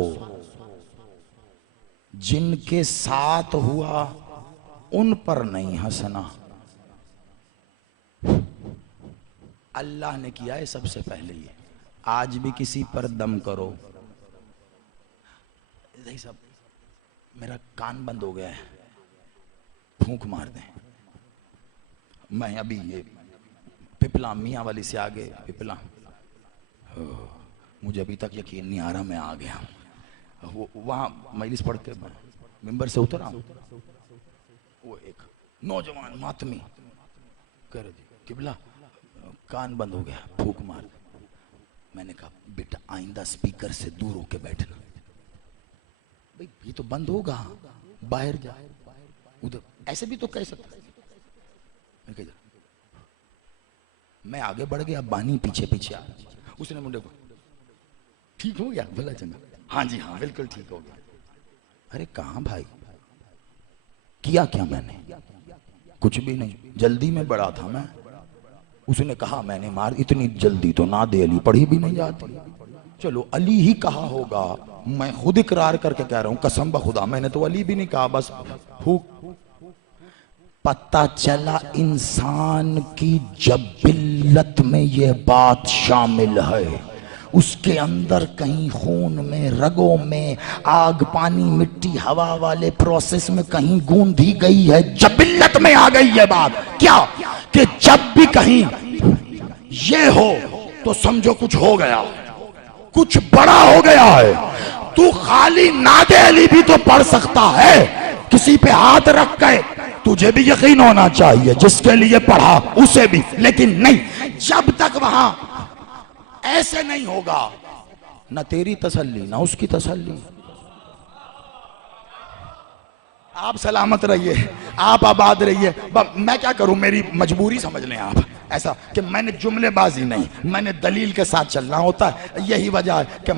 جن کے ساتھ ہوا ان پر نہیں ہنسنا۔ اللہ نے کیا ہے سب سے پہلے یہ۔ آج بھی کسی پر دم کرو، بھائی صاحب میرا کان بند ہو گیا ہے، پھونک مار دیں۔ میں ابھی یہ پپلا میاں والی سے آگے پپلا، مجھے ابھی تک یقین نہیں آ رہا میں آ گیا ہوں۔ وہاں مجلس پڑھ کے ممبر سے اترا ہوں، وہ ایک نوجوان ماتمی کہہ رہے تھے قبلہ کان بند ہو گیا، پھونک مار۔ میں نے کہا بیٹا آئندہ سپیکر سے دور ہو کے بیٹھنا، بھئی یہ تو بند ہوگا، باہر جا ادھر، ایسے بھی تو کہہ سکتا۔ میں آگے بڑھ گیا، بانی پیچھے پیچھے آ، اس نے منڈے کو ٹھیک ہو گیا بھلا چنگا، ہاں جی ہاں بالکل ٹھیک ہو گیا۔ ارے کہاں بھائی، کیا کیا میں نے؟ کچھ بھی نہیں، جلدی میں بڑا تھا میں۔ اس نے کہا میں نے مار، اتنی جلدی تو نہ دے علی پڑھی بھی نہیں جاتی، چلو علی ہی کہا ہوگا، میں خود اقرار کر کے کہہ رہا ہوں قسم بخدا میں نے تو علی بھی نہیں کہا، بس پھوک۔ پتہ چلا انسان کی جبلت میں یہ بات شامل ہے، اس کے اندر کہیں خون میں، رگوں میں، آگ پانی مٹی ہوا والے پروسیس میں کہیں گوندھی گئی ہے، جبلت میں آ گئی ہے بات۔ کیا کہ جب بھی کہیں یہ ہو تو سمجھو کچھ ہو گیا، کچھ بڑا ہو گیا ہے۔ تو خالی ناد علی بھی تو پڑھ سکتا ہے، کسی پہ ہاتھ رکھ کے تجھے بھی یقین ہونا چاہیے، جس کے لیے پڑھا اسے بھی، لیکن نہیں، جب تک وہاں ایسے نہیں ہوگا نہ تیری تسلی نہ اس کی تسلی۔ آپ سلامت رہیے، آپ آباد رہیے، میں کیا کروں، میری مجبوری سمجھ لیں آپ، ایسا کہ میں نے جملے بازی نہیں، میں نے دلیل کے ساتھ چلنا ہوتا ہے۔ یہی وجہ ہے کہ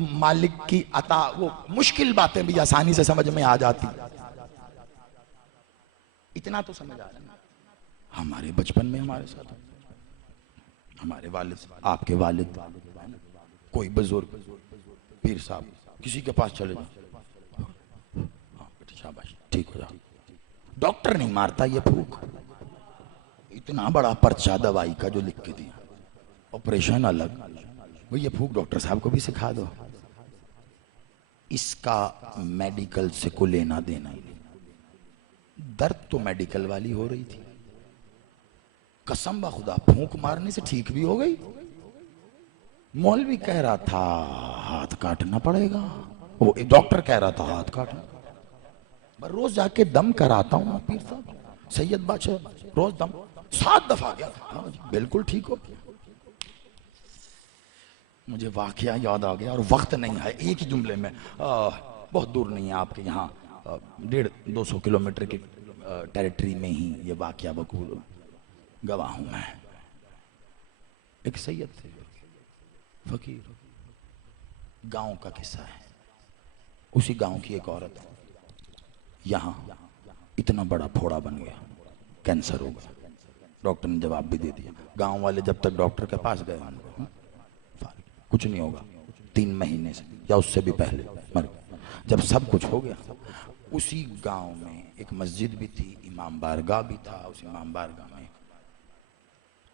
مالک کی عطا، وہ مشکل باتیں بھی آسانی سے سمجھ میں آ جاتی۔ اتنا تو سمجھ آ رہا ہے، ہمارے بچپن میں ہمارے ساتھ ہمارے والد، آپ کے والد، کوئی بزرگ پیر صاحب کسی کے پاس چلے جاؤ، ہاں بیٹی شاباش ٹھیک ہو جاؤ، ڈاکٹر نہیں مارتا یہ پھوک، اتنا بڑا پرچہ دوائی کا جو لکھ کے دیا، آپریشن الگ، وہ یہ پھوک ڈاکٹر صاحب کو بھی سکھا دو۔ اس کا میڈیکل سے کو لینا دینا ہی نہیں۔ درد تو میڈیکل والی ہو رہی تھی، قسم بخدا پھونک مارنے سے ٹھیک بھی ہو گئی۔ مولوی کہہ رہا تھا ہاتھ کاٹنا پڑے گا، وہ ڈاکٹر کہہ رہا تھا ہاتھ کاٹنا، میں روز جا کے دم کراتا ہوں پیر صاحب سید بادشاہ، روز دم 7 دفعہ گیا، ہاں جی بالکل ٹھیک ہو گیا۔ مجھے واقعہ یاد آ گیا اور وقت نہیں ہے، ایک ہی جملے میں، بہت دور نہیں ہے آپ کے یہاں، 150-200 کلومیٹر کی ٹیریٹری میں ہی یہ واقعہ بقول گواہ ہوں میں۔ ایک سید تھے فقیر، گاؤں کا قصہ ہے، اسی گاؤں کی ایک عورت یہاں اتنا بڑا پھوڑا بن گیا، کینسر ہو گیا، ڈاکٹر نے جواب بھی دے دیا، گاؤں والے جب تک ڈاکٹر کے پاس گئے کچھ نہیں ہوگا، 3 مہینے سے یا اس سے بھی پہلے مر گیا۔ جب سب کچھ ہو گیا، اسی گاؤں میں ایک مسجد بھی تھی، امام بارگاہ بھی تھا، اس امام بارگاہ میں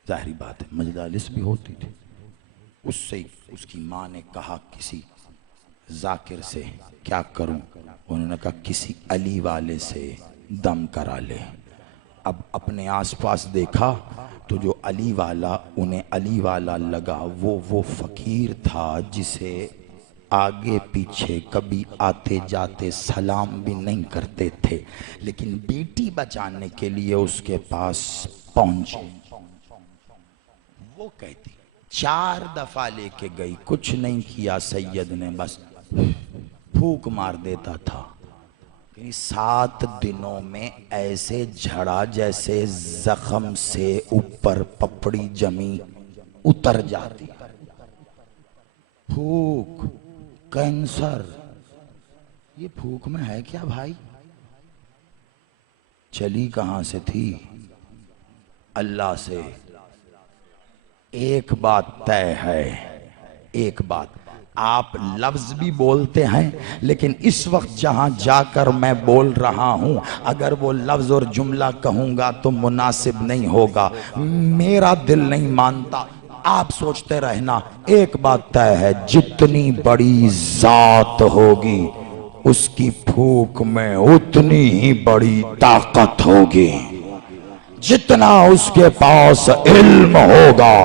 ظاہری بات ہے مجلس بھی ہوتی تھی، اس سے اس کی ماں نے کہا کسی ذاکر سے کیا کروں، انہوں نے کہا کسی علی والے سے دم کرا لے۔ اب اپنے آس پاس دیکھا تو جو علی والا انہیں علی والا لگا وہ فقیر تھا جسے آگے پیچھے کبھی آتے جاتے سلام بھی نہیں کرتے تھے، لیکن بیٹی بچانے کے لیے اس کے پاس پہنچے۔ وہ کہتی 4 دفعہ لے کے گئی، کچھ نہیں کیا سید نے، بس پھوک مار دیتا تھا۔ 7 دنوں میں ایسے جھڑا جیسے زخم سے اوپر پپڑی جمی اتر جاتی۔ پھوک، کینسر، یہ پھوک میں ہے کیا بھائی؟ چلی کہاں سے تھی؟ اللہ سے۔ ایک بات طے ہے، ایک بات، آپ لفظ بھی بولتے ہیں لیکن اس وقت جہاں جا کر میں بول رہا ہوں اگر وہ لفظ اور جملہ کہوں گا تو مناسب نہیں ہوگا، میرا دل نہیں مانتا، آپ سوچتے رہنا۔ ایک بات طے ہے، جتنی بڑی ذات ہوگی اس کی پھونک میں اتنی ہی بڑی طاقت ہوگی، جتنا اس کے پاس علم ہوگا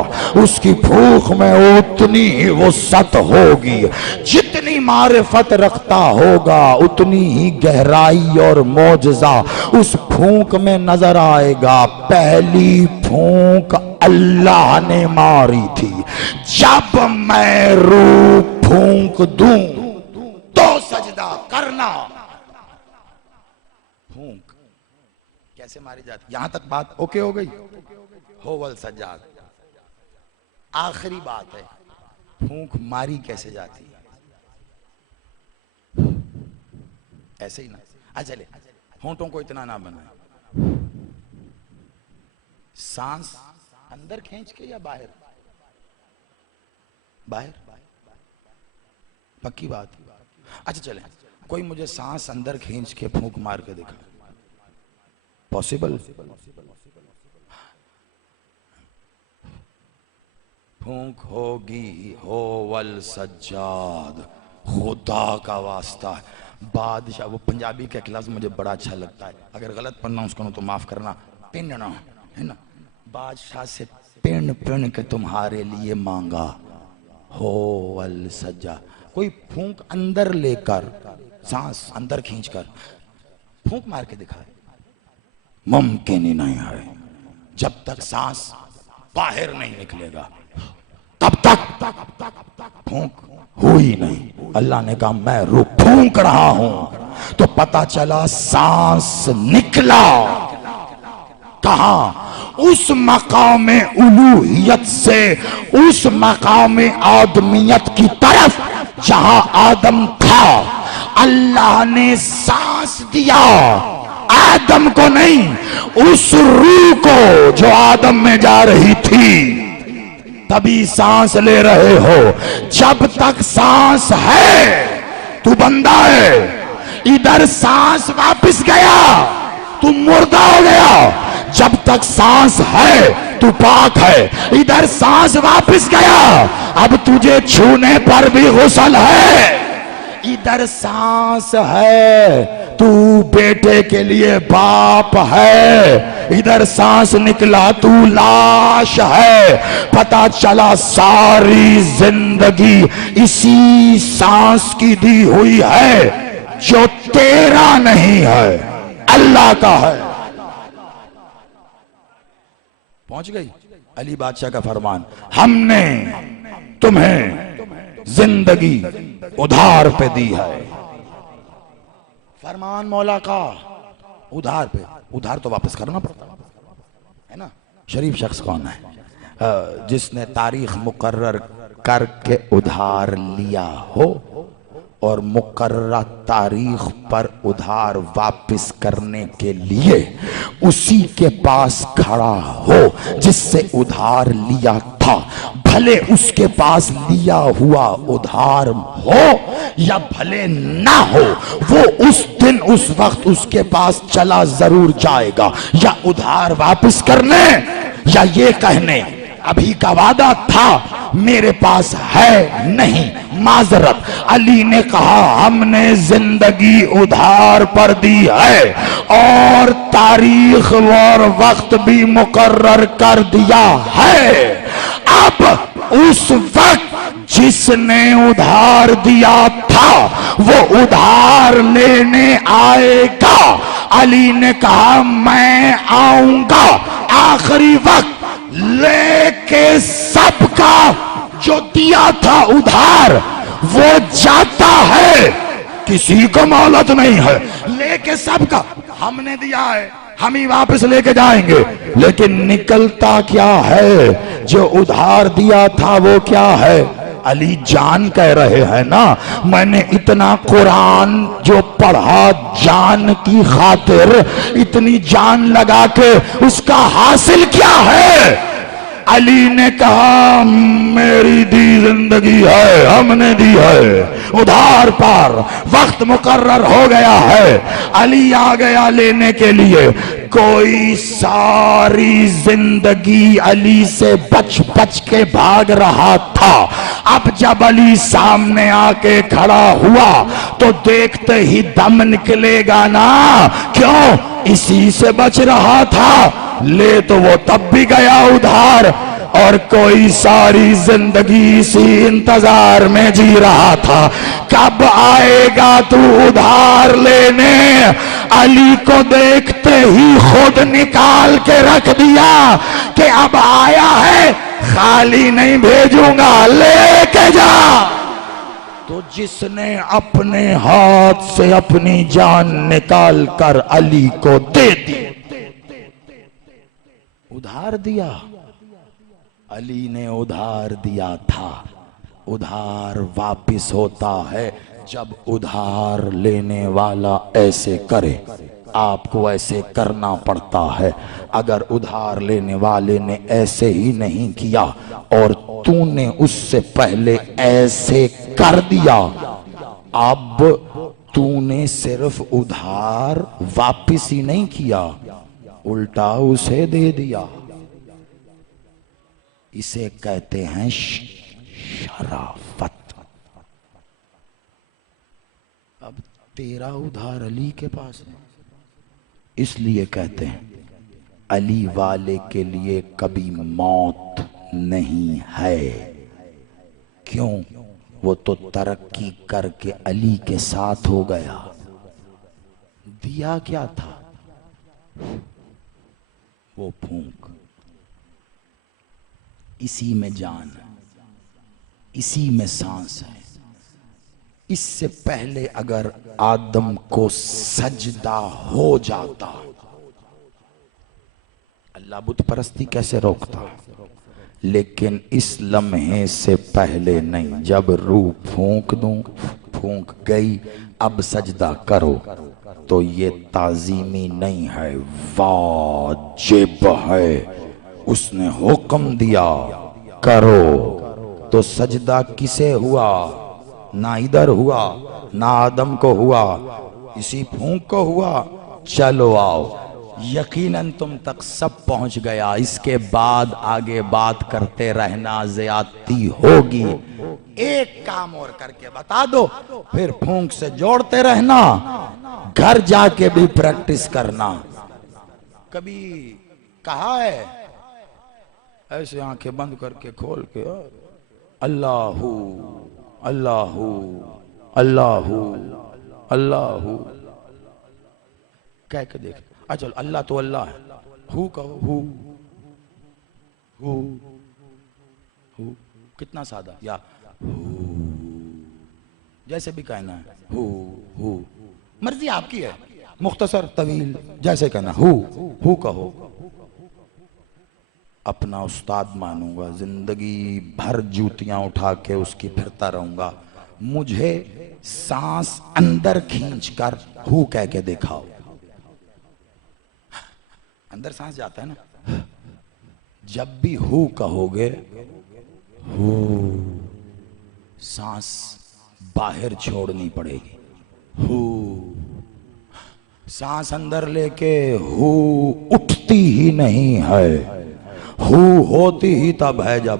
اس کی پھونک میں اتنی ہی وسعت ہوگی، جتنی معرفت رکھتا ہوگا اتنی ہی گہرائی اور معجزہ اس پھونک میں نظر آئے گا۔ پہلی پھونک اللہ نے ماری تھی، جب میں روح پھونک دوں تو سجدہ کرنا۔ پھونک کیسے ماری جاتی؟ یہاں تک بات اوکے ہو گئی؟ ہوول سجاد آخری بات ہے، پھونک ماری کیسے جاتی؟ ایسے ہی نا، چلے ہونٹوں کو اتنا نہ بنائیں، سانس اندر کھینچ کے یا باہر؟ باہر، پکی بات۔ اچھا چلیں، کوئی مجھے سانس اندر کھینچ کے پھونک مار کے دکھا، پاسبل؟ پھونک ہوگی ہوول سجاد، خدا کا واسطہ ہے بادشاہ۔ وہ پنجابی کا ایک لفظ مجھے بڑا اچھا لگتا ہے، اگر غلط پڑھنا اس کو تو معاف کرنا، پننا ہے نا، بادشاہ سے پن پن کے تمہارے لیے مانگا ہوول سجاد۔ کوئی پھونک اندر لے کر، سانس اندر کھینچ کر پھونک مار کے دکھائے، ممکن ہی نہیں ہے۔ جب تک سانس باہر نہیں نکلے گا تب تک پھونک ہوئی نہیں۔ اللہ نے کہا میں روح پھونک رہا ہوں تو پتا چلا سانس نکلا کہاں؟ اس مقام الوہیت سے اس مقام آدمیت کی طرف جہاں آدم تھا۔ اللہ نے سانس دیا، آدم کو نہیں، اس روح کو جو آدم میں جا رہی تھی، تبھی سانس لے رہے ہو۔ جب تک سانس ہے تو بندہ ہے، ادھر سانس واپس گیا تو مردہ ہو گیا۔ جب تک سانس ہے تو پاک ہے، ادھر سانس واپس گیا اب تجھے چھونے پر بھی غسل ہے۔ ادھر سانس ہے تو بیٹے کے لیے باپ ہے، ادھر سانس نکلا تو لاش ہے۔ پتا چلا ساری زندگی اسی سانس کی دی ہوئی ہے جو تیرا نہیں ہے، اللہ کا ہے۔ پہنچ گئی علی بادشاہ کا فرمان، ہم نے تمہیں زندگی ادھار پہ دی ہے۔ فرمان مولا کا ادھار پہ، ادھار تو واپس کرنا پڑتا ہے نا۔ شریف شخص کون ہے جس نے تاریخ مقرر کر کے ادھار لیا ہو اور مقررہ تاریخ پر ادھار واپس کرنے کے لیے اسی کے پاس کھڑا ہو جس سے ادھار لیا تھا، بھلے اس کے پاس لیا ہوا ادھار ہو یا بھلے نہ ہو، وہ اس دن اس وقت اس کے پاس چلا ضرور جائے گا، یا ادھار واپس کرنے یا یہ کہنے ابھی کا وعدہ تھا میرے پاس ہے نہیں، معذرت۔ علی نے کہا ہم نے زندگی ادھار پر دی ہے اور تاریخ اور وقت بھی مقرر کر دیا ہے، اب اس وقت جس نے ادھار دیا تھا وہ ادھار لینے آئے گا۔ علی نے کہا میں آؤں گا آخری وقت لے کے سب کا جو دیا تھا ادھار وہ جاتا ہے، کسی کو مہلت نہیں ہے، لے کے سب کا ہم نے دیا ہے، ہم ہی واپس لے کے جائیں گے، لیکن نکلتا کیا ہے؟ جو ادھار دیا تھا وہ کیا ہے؟ علی جان کہہ رہے ہیں نا، میں نے اتنا قرآن جو پڑھا جان کی خاطر، اتنی جان لگا کے اس کا حاصل کیا ہے؟ علی نے کہا میری دی زندگی ہے، ہم نے دی ہے، ادھار پر وقت مقرر ہو گیا ہے۔ علی آ گیا لینے کے لیے۔ کوئی ساری زندگی علی سے بچ بچ کے بھاگ رہا تھا، اب جب علی سامنے آ کے کھڑا ہوا تو دیکھتے ہی دم نکلے گا نا، کیوں؟ اسی سے بچ رہا تھا، لے تو وہ تب بھی گیا ادھار، اور کوئی ساری زندگی اسی انتظار میں جی رہا تھا، کب آئے گا تو ادھار لینے؟ علی کو دیکھتے ہی خود نکال کے رکھ دیا کہ اب آیا ہے خالی نہیں بھیجوں گا، لے کے جا۔ تو جس نے اپنے ہاتھ سے اپنی جان نکال کر علی کو دے دی، ادھار دیا، علی نے ادھار دیا تھا۔ ادھار واپس ہوتا ہے جب ادھار لینے والا ایسے کرے، آپ کو ایسے کرنا پڑتا ہے۔ اگر ادھار لینے والے نے ایسے ہی نہیں کیا اور تو نے اس سے پہلے ایسے کر دیا، اب تو نے صرف ادھار واپس ہی نہیں کیا، الٹا اسے دے دیا۔ اسے کہتے ہیں شرافت۔ اب تیرا ادھار علی کے پاس ہے، اس لیے کہتے ہیں علی والے کے لیے کبھی موت نہیں ہے۔ کیوں؟ وہ تو ترقی کر کے علی کے ساتھ ہو گیا۔ دیا کیا تھا؟ وہ پھونک، اسی میں جان ہے، اسی میں سانس ہے۔ اس سے پہلے اگر آدم کو سجدہ ہو جاتا، اللہ بت پرستی کیسے روکتا؟ لیکن اس لمحے سے پہلے نہیں، جب روح پھونک دوں، پھونک گئی، اب سجدہ کرو، تو یہ تعظیمی نہیں ہے، واجب ہے۔ اس نے حکم دیا کرو، تو سجدہ کسے ہوا؟ نہ ادھر ہوا، نہ آدم کو ہوا، اسی پھونک کو ہوا۔ چلو آؤ، یقیناً تم تک سب پہنچ گیا، اس کے بعد آگے بات کرتے رہنا زیادتی ہوگی۔ ایک کام اور کر کے بتا دو، پھر پھونک سے جوڑتے رہنا، گھر جا کے بھی پریکٹس کرنا۔ کبھی کہا ہے ایسے آنکھیں بند کر کے کھول کے اللہ اللہ اللہ اللہ کہہ کے دیکھ، اچھا اللہ تو اللہ ہے، ہو کہو، ہو کتنا سادہ، یا جیسے بھی کہنا ہے، ہو مرضی آپ کی ہے، مختصر طویل جیسے کہنا، ہو کہو۔ اپنا استاد مانوں گا، زندگی بھر جوتیاں اٹھا کے اس کی پھرتا رہوں گا، مجھے سانس اندر کھینچ کر ہو کہہ کے دکھاؤ۔ اندر سانس جاتا ہے نا، جب بھی ہو کہو گے، ہو سانس باہر چھوڑنی پڑے گی، ہو سانس اندر لے کے ہو اٹھتی ہی نہیں ہے، ہو ہوتی ہی تب ہے جب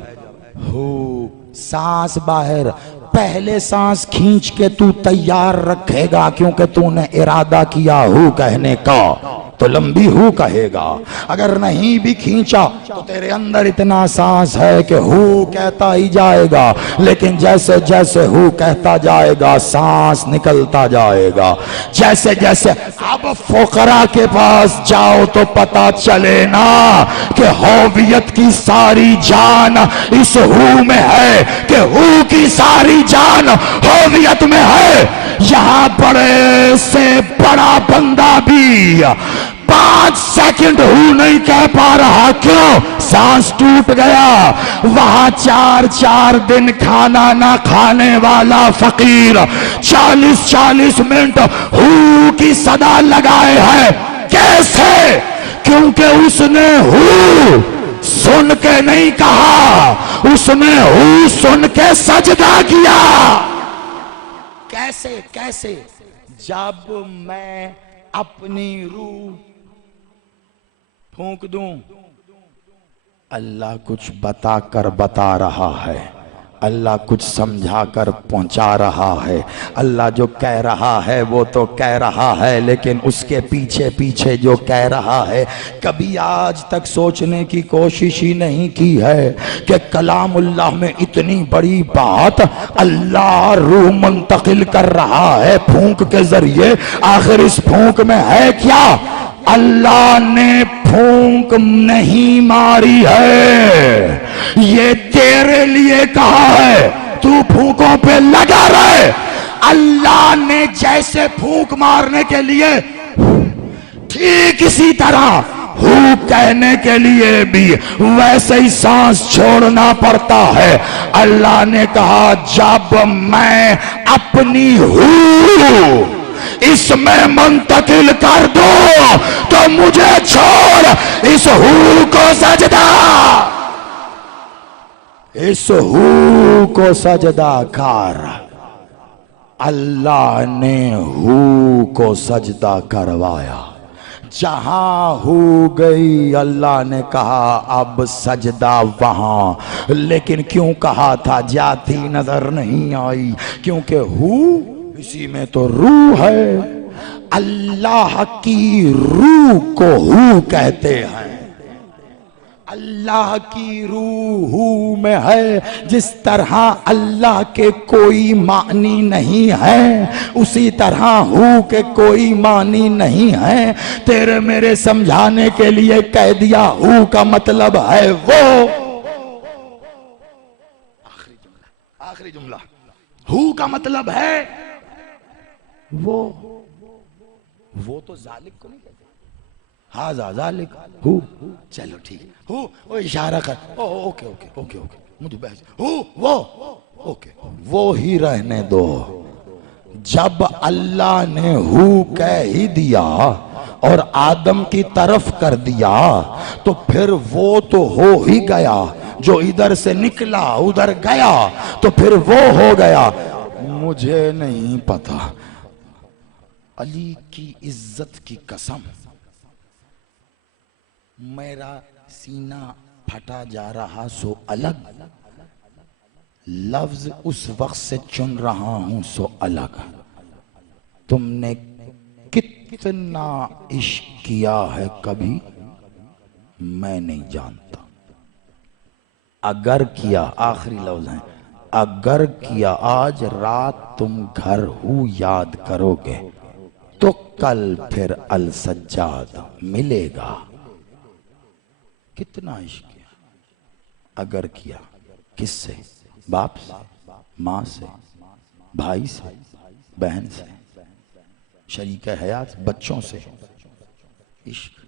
ہو سانس باہر۔ پہلے سانس کھینچ کے تو تیار رکھے گا، کیونکہ تو نے ارادہ کیا ہو کہنے کا، تو لمبی ہو کہے گا۔ اگر نہیں بھی کھینچا تو تیرے اندر اتنا سانس ہے کہ ہو کہتا ہی جائے گا، لیکن جیسے جیسے ہو کہتا جائے گا سانس نکلتا جائے گا۔ جیسے جیسے اب فقراء کے پاس جاؤ تو پتا چلے نا کہ ہوویت کی ساری جان اس ہو میں ہے، کہ ہو کی ساری جان ہوویت میں ہے۔ یہاں بڑے سے بڑا بندہ بھی 5 سیکنڈ ہو نہیں کہہ پا رہا، کیوں؟ سانس ٹوٹ گیا۔ وہاں 4 دن کھانا نہ کھانے والا فقیر 40 منٹ ہو کی صدا لگائے ہے۔ کیسے؟ کیونکہ اس نے ہو سن کے نہیں کہا، اس نے ہو سن کے سجدہ کیا۔ کیسے کیسے؟ جب میں اپنی روح پھونک دوں، اللہ کچھ بتا کر بتا رہا ہے، اللہ کچھ سمجھا کر پہنچا رہا ہے، اللہ جو کہہ رہا ہے وہ تو کہہ رہا ہے، لیکن اس کے پیچھے پیچھے جو کہہ رہا ہے کبھی آج تک سوچنے کی کوشش ہی نہیں کی ہے کہ کلام اللہ میں اتنی بڑی بات اللہ روح منتقل کر رہا ہے پھونک کے ذریعے، آخر اس پھونک میں ہے کیا؟ اللہ نے پھونک نہیں ماری ہے، یہ تیرے لیے کہا ہے تو پھونکوں پہ لگا رہے۔ اللہ نے جیسے پھونک مارنے کے لیے ٹھیک اسی طرح ہو کہنے کے لیے بھی ویسے ہی سانس چھوڑنا پڑتا ہے۔ اللہ نے کہا جب میں اپنی ہوں اس میں منتقل کر دو تو مجھے چھوڑ اس ہو کو سجدہ، اس ہو کو سجدہ کر۔ اللہ نے ہو کو سجدہ کروایا، جہاں ہو گئی اللہ نے کہا اب سجدہ وہاں، لیکن کیوں کہا تھا جاتی نظر نہیں آئی؟ کیونکہ ہو اسی میں تو روح ہے، اللہ کی روح کو ہو کہتے ہیں۔ اللہ کی روح ہو میں ہے، جس طرح اللہ کے کوئی معنی نہیں ہے اسی طرح ہو کے کوئی معنی نہیں ہے۔ تیرے میرے سمجھانے کے لیے کہہ دیا ہو کا مطلب ہے وہ۔ آخری جملہ ہو کا مطلب ہے وہ تو ذالک کو نہیں کہتے، ہاذا ذالک ہو، چلو ٹھیک ہو، وہ اشارہ کر، اوکے اوکے اوکے اوکے مجھے بحث ہو، وہ اوکے وہ ہی رہنے دو۔ جب اللہ نے ہو کہہ ہی دیا اور آدم کی طرف کر دیا تو پھر وہ تو ہو ہی گیا، جو ادھر سے نکلا ادھر گیا تو پھر وہ ہو گیا۔ مجھے نہیں پتا، علی کی عزت کی قسم میرا سینہ پھٹا جا رہا سو الگ، لفظ اس وقت سے چن رہا ہوں سو الگ۔ تم نے کتنا عشق کیا ہے کبھی میں نہیں جانتا، اگر کیا، آخری لفظ ہیں، اگر کیا آج رات تم گھر ہو یاد کرو گے تو کل پھر السجاد ملے گا۔ کتنا عشق کیا، اگر کیا، کس سے؟ باپ سے، ماں سے، بھائی سے، بہن سے، شریک حیات، بچوں سے، عشق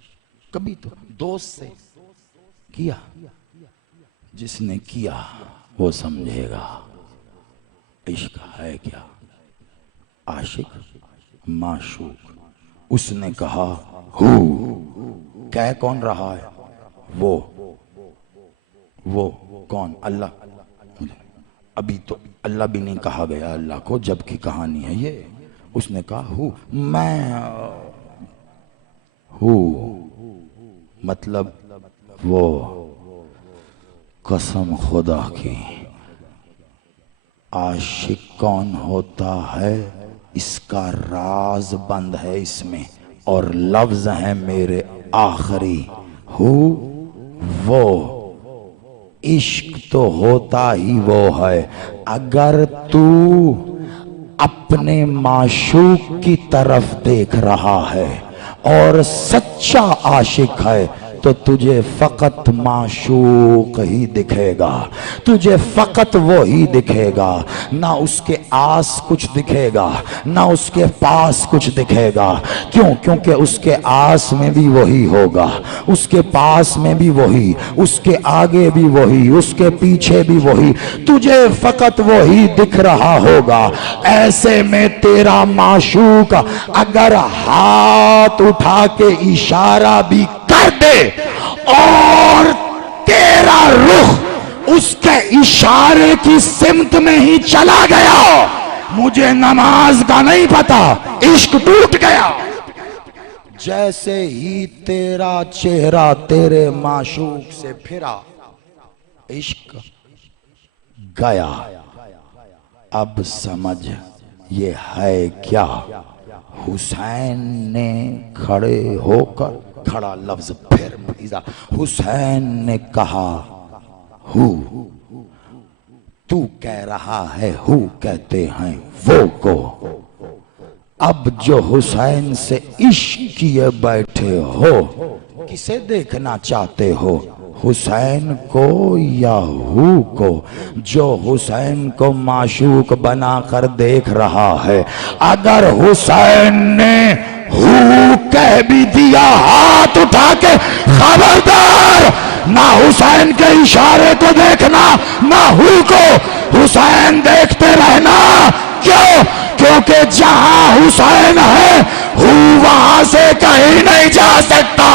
کبھی تو دوست سے کیا۔ جس نے کیا وہ سمجھے گا عشق ہے کیا۔ عاشق معشوق، اس نے کہا ہو، کہہ کون رہا ہے؟ وہ کون؟ اللہ۔ ابھی تو اللہ بھی نہیں کہا گیا اللہ کو، جب کی کہانی ہے یہ۔ اس نے کہا ہو، میں ہو، مطلب وہ قسم خدا کی عاشق کون ہوتا ہے اس کا راز بند ہے اس میں، اور لفظ ہیں میرے آخری، ہو وہ عشق تو ہوتا ہی وہ ہے۔ اگر تو اپنے معشوق کی طرف دیکھ رہا ہے اور سچا عاشق ہے تو تجھے فقط معشوق ہی دکھے گا، تجھے فقط وہی دکھے گا، نہ اس کے آس کچھ دکھے گا نہ اس کے پاس کچھ دکھے گا۔ کیوں؟ کیونکہ اس کے آس میں بھی وہی ہوگا، اس کے پاس میں بھی وہی، اس کے آگے بھی وہی، اس کے پیچھے بھی وہی، تجھے فقط وہی دکھ رہا ہوگا۔ ایسے میں تیرا معشوق اگر ہاتھ اٹھا کے اشارہ بھی کر دے اور تیرا رخ اس کے اشارے کی سمت میں ہی چلا گیا، مجھے نماز کا نہیں پتا، عشق ٹوٹ گیا۔ جیسے ہی تیرا چہرہ تیرے معشوق سے پھرا، عشق گیا۔ اب سمجھ یہ ہے کیا؟ حسین نے کھڑے ہو کر، کھڑا لفظ پھر بھیجا، حسین نے کہا ہو، تو کہہ رہا ہے ہو کہتے ہیں وہ کو۔ اب جو حسین سے عشق کیے بیٹھے ہو، کسے دیکھنا چاہتے ہو، حسین کو یا ہو کو؟ جو حسین کو معشوق بنا کر دیکھ رہا ہے، اگر حسین نے ہو کہہ بھی دیا، ہاتھ اٹھا کے خبردار، نہ حسین کے اشارے کو دیکھنا نہ ہو کو، حسین دیکھتے رہنا۔ کیوں؟ کیونکہ جہاں حسین ہے ہو وہاں سے کہیں نہیں جا سکتا،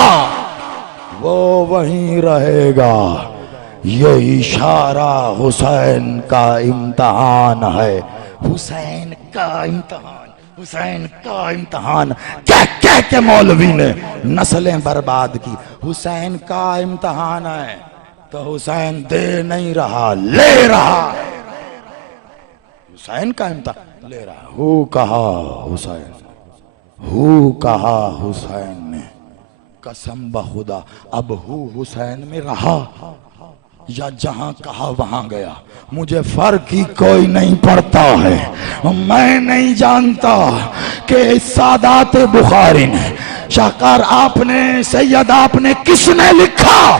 وہ وہیں رہے گا۔ یہ اشارہ حسین کا امتحان ہے، حسین کا امتحان، حسین کا امتحان۔ کہہ کے مولوی نے نسلیں برباد کی، حسین کا امتحان ہے تو حسین دے نہیں رہا، لے رہا ہے۔ حسین کا امتحان لے رہا، ہو کہا حسین، ہو کہا حسین نے، قسم بخدا اب ہو حسین میں رہا یا جہاں کہا وہاں گیا، مجھے فرق ہی کوئی نہیں پڑتا ہے۔ میں نہیں جانتا کہ سادات بخاری نے، شاکر آپ نے، سید آپ نے، کس نے لکھا،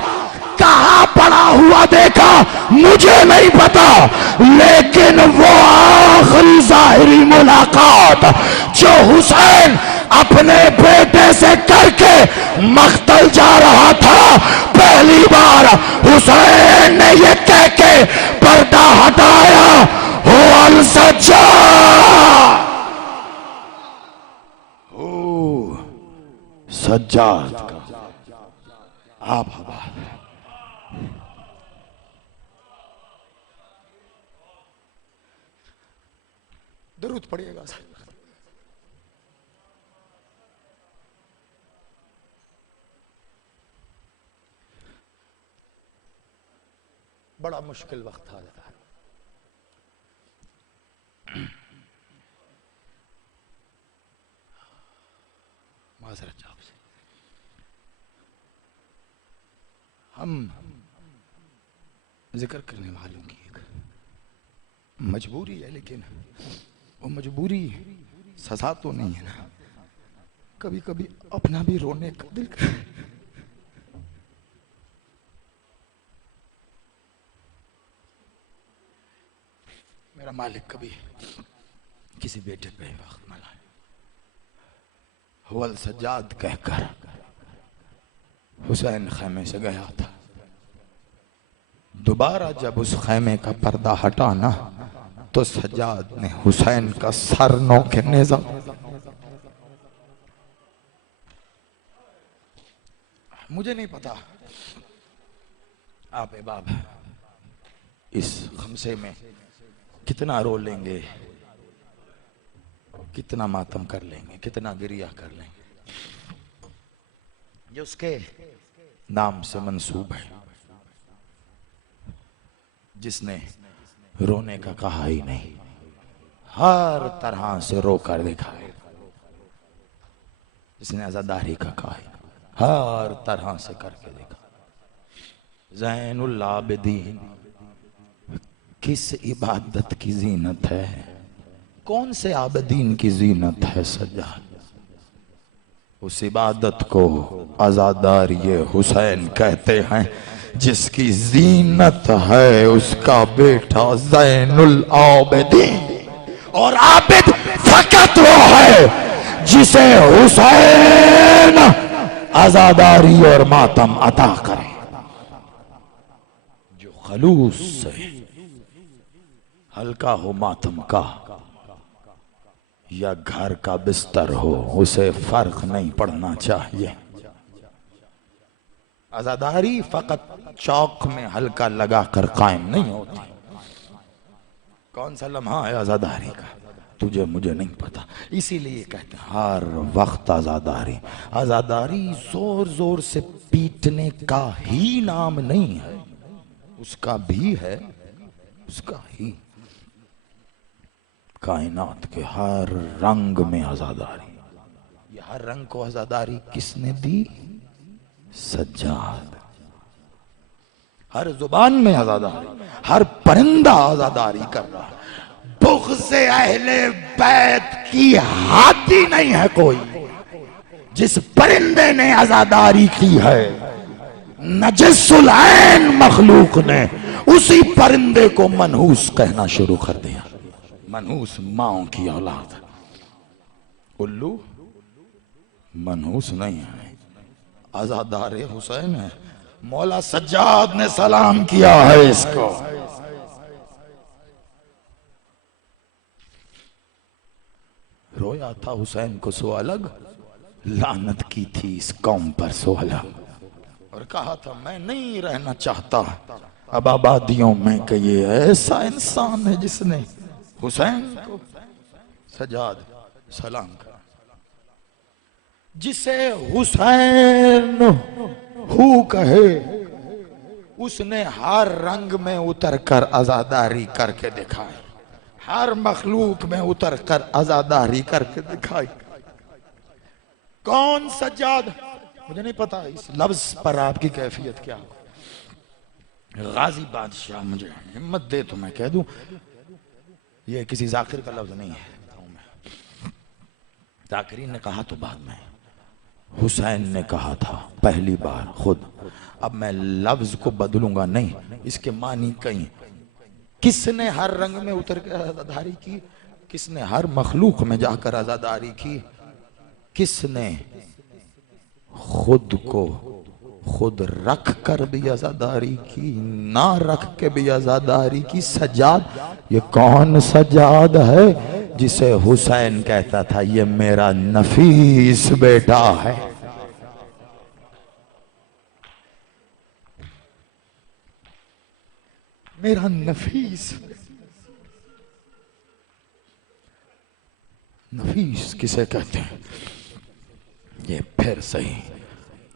کہاں پڑا ہوا دیکھا، مجھے نہیں پتا، لیکن وہ آخری ظاہری ملاقات جو حسین اپنے بیٹے سے کر کے مقتل جا رہا تھا، پہلی بار حسین نے یہ کہہ کے پردہ ہٹایا، ہو السجاد، ہو سجاد کا آپ آباد۔ درود پڑھیے گا سر۔ بڑا مشکل وقت تھا، معذرت آپ سے۔ ہم ذکر کرنے والوں کی ایک مجبوری ہے، لیکن وہ مجبوری سزا تو نہیں ہے نا، کبھی کبھی اپنا بھی رونے کا دل کرے۔ میرا مالک کبھی کسی بیٹے پہ وقت نہ لائے، ہو السجاد کہہ کر حسین خیمے سے گیا تھا۔ دوبارہ جب اس خیمے کا پردہ ہٹا نا، تو سجاد نے حسین کا سر نوکے نیزہ۔ مجھے نہیں پتا آپ احباب اس خمسے میں کتنا رو لیں گے، کتنا ماتم کر لیں گے، کتنا گریہ کر لیں گے۔ یہ اس کے نام سے منسوب ہے، جس نے رونے کا کہا ہی نہیں، ہر طرح سے رو کر دکھائے، جس نے عزاداری کا کہا ہی نہیں، ہر طرح سے کر کے دیکھا۔ زین العابدین کس عبادت کی زینت ہے، کون سے عابدین کی زینت ہے سجاد؟ اس عبادت کو عزاداری حسین کہتے ہیں، جس کی زینت ہے اس کا بیٹا زین العابدین۔ اور عابد فقط وہ ہے جسے حسین عزاداری اور ماتم عطا کرے، جو خلوص سے ہلکا ہو ماتم کا یا گھر کا بستر ہو، اسے فرق نہیں پڑنا چاہیے۔ عزاداری فقط چوک میں ہلکا لگا کر قائم نہیں ہوتی. کون سا لمحہ ہے عزاداری کا تجھے مجھے نہیں پتا. اسی لیے کہتے ہیں ہر وقت عزاداری. عزاداری زور زور سے پیٹنے کا ہی نام نہیں ہے، اس کا بھی ہے، اس کا ہی. کائنات کے ہر رنگ میں عزاداری. یہ ہر رنگ کو عزاداری کس نے دی؟ سجاد. ہر زبان میں عزاداری، ہر پرندہ عزاداری کر رہا. بغض اہل بیت کی حادی نہیں ہے کوئی. جس پرندے نے عزاداری کی ہے نجس العین مخلوق نے اسی پرندے کو منحوس کہنا شروع کر دیا. منحوس ماؤں کی اولاد. الو منحوس نہیں ہے، عزادار حسین ہے. مولا سجاد نے سلام کیا ہے اس کو. رویا تھا حسین کو سو الگ، لعنت کی تھی اس قوم پر سو الگ. اور کہا تھا میں نہیں رہنا چاہتا اب آبادیوں میں کہ یہ ایسا انسان ہے جس نے حسین کو. سجاد سلام کر. جسے حسین ہو کہے اس نے ہر رنگ میں اتر کر عزاداری کر کے دکھائی. ہر مخلوق میں اتر کر عزاداری کر کے دکھائی. کون سجاد؟ مجھے نہیں پتا اس لفظ پر آپ کی کیفیت کیا. غازی بادشاہ مجھے ہمت دے تو میں کہہ دوں یہ کسی ذاکر کا لفظ نہیں ہے. ذاکرین نے کہا تو بعد میں، حسین نے کہا تھا پہلی بار خود. اب میں لفظ کو بدلوں گا نہیں، اس کے معنی کہیں. کس نے ہر رنگ میں اتر کر عزاداری کی؟ کس نے ہر مخلوق میں جا کر عزاداری کی؟ کس نے خود کو خود رکھ کر بھی عزاداری کی، نہ رکھ کے بھی عزاداری کی؟ سجاد. یہ کون سجاد ہے جسے حسین کہتا تھا یہ میرا نفیس بیٹا ہے؟ میرا نفیس. نفیس کسے کہتے ہیں؟ یہ پھر صحیح.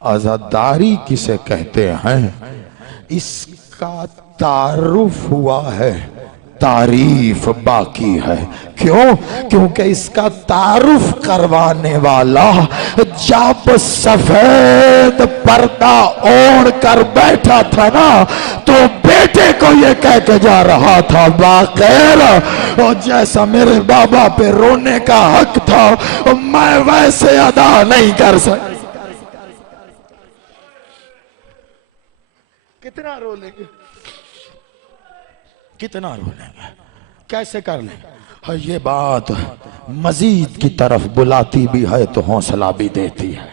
عزاداری کسے کہتے ہیں؟ اس کا تعارف ہوا ہے، تعریف باقی ہے. کیوں؟ کیونکہ اس کا تعارف کروانے والا جب سفید پردہ اوڑھ کر بیٹھا تھا نا تو بیٹے کو یہ کہہ کے جا رہا تھا باقیر اور جیسا میرے بابا پہ رونے کا حق تھا میں ویسے ادا نہیں کر سکتا. کتنا رو لیں گے، کتنا رو لیں گے، کیسے کر لیں گے؟ یہ بات مزید کی طرف بلاتی بھی ہے تو حوصلہ بھی دیتی ہے.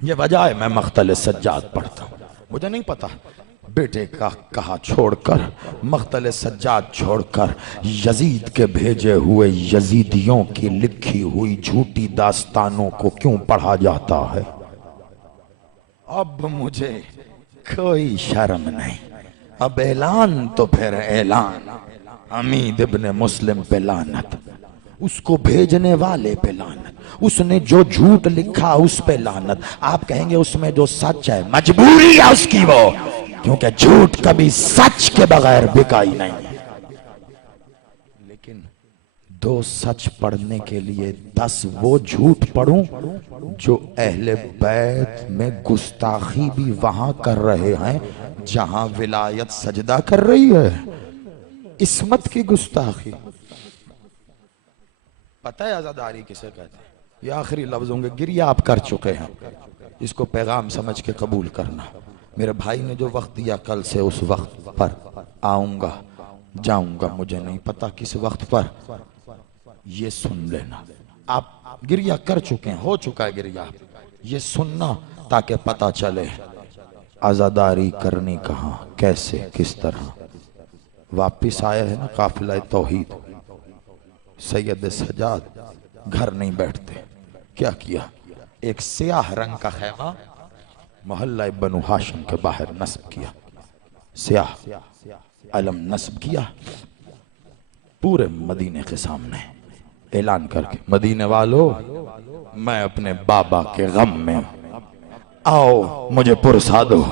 یہ وجہ ہے میں مقتل سجاد پڑھتا ہوں. مجھے نہیں پتا بیٹے کا کہا چھوڑ کر، مقتل سجاد چھوڑ کر یزید کے بھیجے ہوئے یزیدیوں کی لکھی ہوئی جھوٹی داستانوں کو کیوں پڑھا جاتا ہے. اب مجھے کوئی شرم نہیں. اب اعلان تو پھر اعلان. حمید ابن مسلم پہ لعنت، اس کو بھیجنے والے پہ لعنت، اس نے جو جھوٹ لکھا اس پہ لعنت. آپ کہیں گے اس میں جو سچ ہے مجبوری ہے اس کی وہ، کیونکہ جھوٹ کبھی سچ کے بغیر بکائی نہیں ہے. لیکن دو سچ پڑھنے کے لیے 10 وہ جھوٹ پڑھوں جو اہل بیت میں گستاخی بھی وہاں کر رہے ہیں جہاں ولایت سجدہ کر رہی ہے. عصمت کی گستاخی. پتہ ہے عزاداری کسے کہتے ہیں؟ یہ آخری لفظ ہوں گے، گریہ آپ کر چکے ہیں، اس کو پیغام سمجھ کے قبول کرنا. میرے بھائی نے جو وقت دیا کل سے اس وقت پر آؤں گا جاؤں گا، مجھے نہیں پتا کس وقت پر. یہ سن لینا، آپ گریہ کر چکے ہیں، ہو چکا ہے گریہ. یہ سننا تاکہ پتا چلے عزاداری کرنی کہاں، کیسے، کس طرح. واپس آیا ہے نا قافلہ توحید. سید سجاد گھر نہیں بیٹھتے. کیا کیا؟ ایک سیاہ رنگ کا خیمہ محلہ بنو ہاشم کے باہر نصب کیا، سیاہ علم نصب کیا، پورے مدینے کے سامنے اعلان کر کے، مدینے والو میں اپنے بابا کے غم میں ہوں، آؤ مجھے پرسا دو۔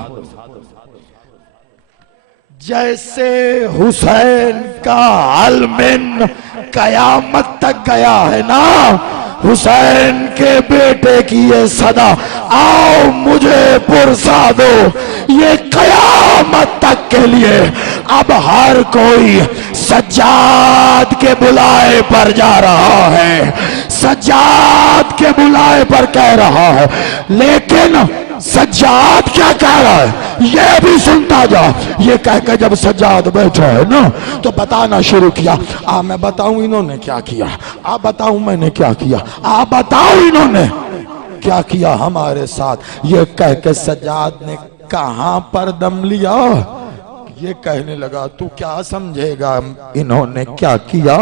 جیسے حسین کا علم قیامت تک گیا ہے نا، حسین کے بیٹے کی یہ صدا آؤ مجھے پرسا دو، یہ قیامت تک کے لیے اب ہر کوئی سجاد کے بلائے پر جا رہا ہے، سجاد کے بلائے پر کہہ رہا ہے، لیکن سجاد کیا کہہ رہا ہے یہ بھی سنتا جا۔ یہ کہہ کہ جب سجاد بیٹھا ہے نا تو بتانا شروع کیا، میں بتاؤں انہوں نے کیا کیا، بتاؤں میں نے کیا کیا، بتاؤ انہوں نے کیا کیا ہمارے ساتھ۔ یہ کہہ کہ سجاد نے کہاں پر دم لیا، یہ کہنے لگا تو کیا سمجھے گا انہوں نے کیا کیا،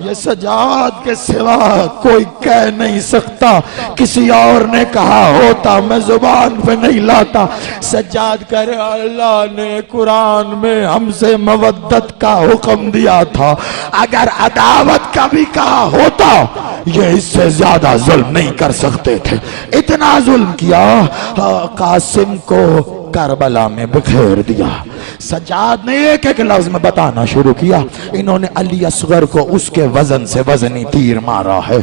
یہ سجاد کے سوا کوئی کہہ نہیں سکتا، کسی اور نے کہا ہوتا میں زبان پہ نہیں لاتا۔ سجاد کہہ رہے اللہ نے قرآن میں ہم سے مودت کا حکم دیا تھا، اگر عداوت کا بھی کہا ہوتا یہ اس سے زیادہ ظلم نہیں کر سکتے تھے، اتنا ظلم کیا قاسم کو کربلا میں بکھیر دیا۔ سجاد نے ایک ایک لفظ میں بتانا شروع کیا، انہوں نے علی اصغر کو اس کے وزن سے وزنی تیر مارا ہے،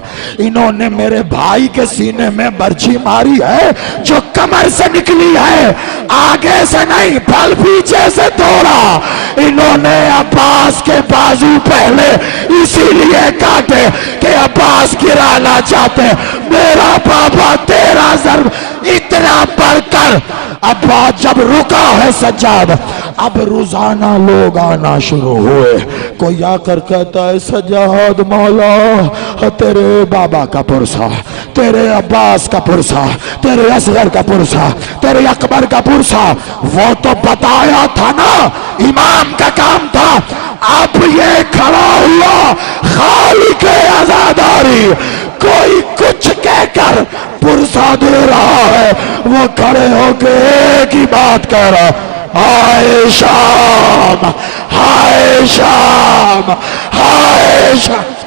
انہوں نے میرے بھائی کے سینے میں برچھی ماری ہے جو کمر سے نکلی ہے، آگے سے نہیں پھل پیچھے سے توڑا، انہوں نے عباس کے بازو پہلے اسی لیے کاٹے کہ عباس گرانا چاہتے، میرا بابا تیرا ضرب اتنا بڑھ کر عباس جب رکا ہے سجاد، اب روزانہ لوگ آنا شروع ہوئے، کوئی آ کر کہتا ہے سجاد مولا تیرے بابا کا پرسا، تیرے عباس کا پرسا، تیرے اصغر کا پرسا، تیرے اکبر کا پرسا، وہ تو بتایا تھا نا امام کا کام تھا، اب یہ کھڑا ہوا خالق عزاداری، کوئی کچھ کہہ کر پرسا دے رہا ہے، وہ کھڑے ہو کے ایک ہی بات کہہ رہا، ہائے شام، ہائے شام، ہائے شام۔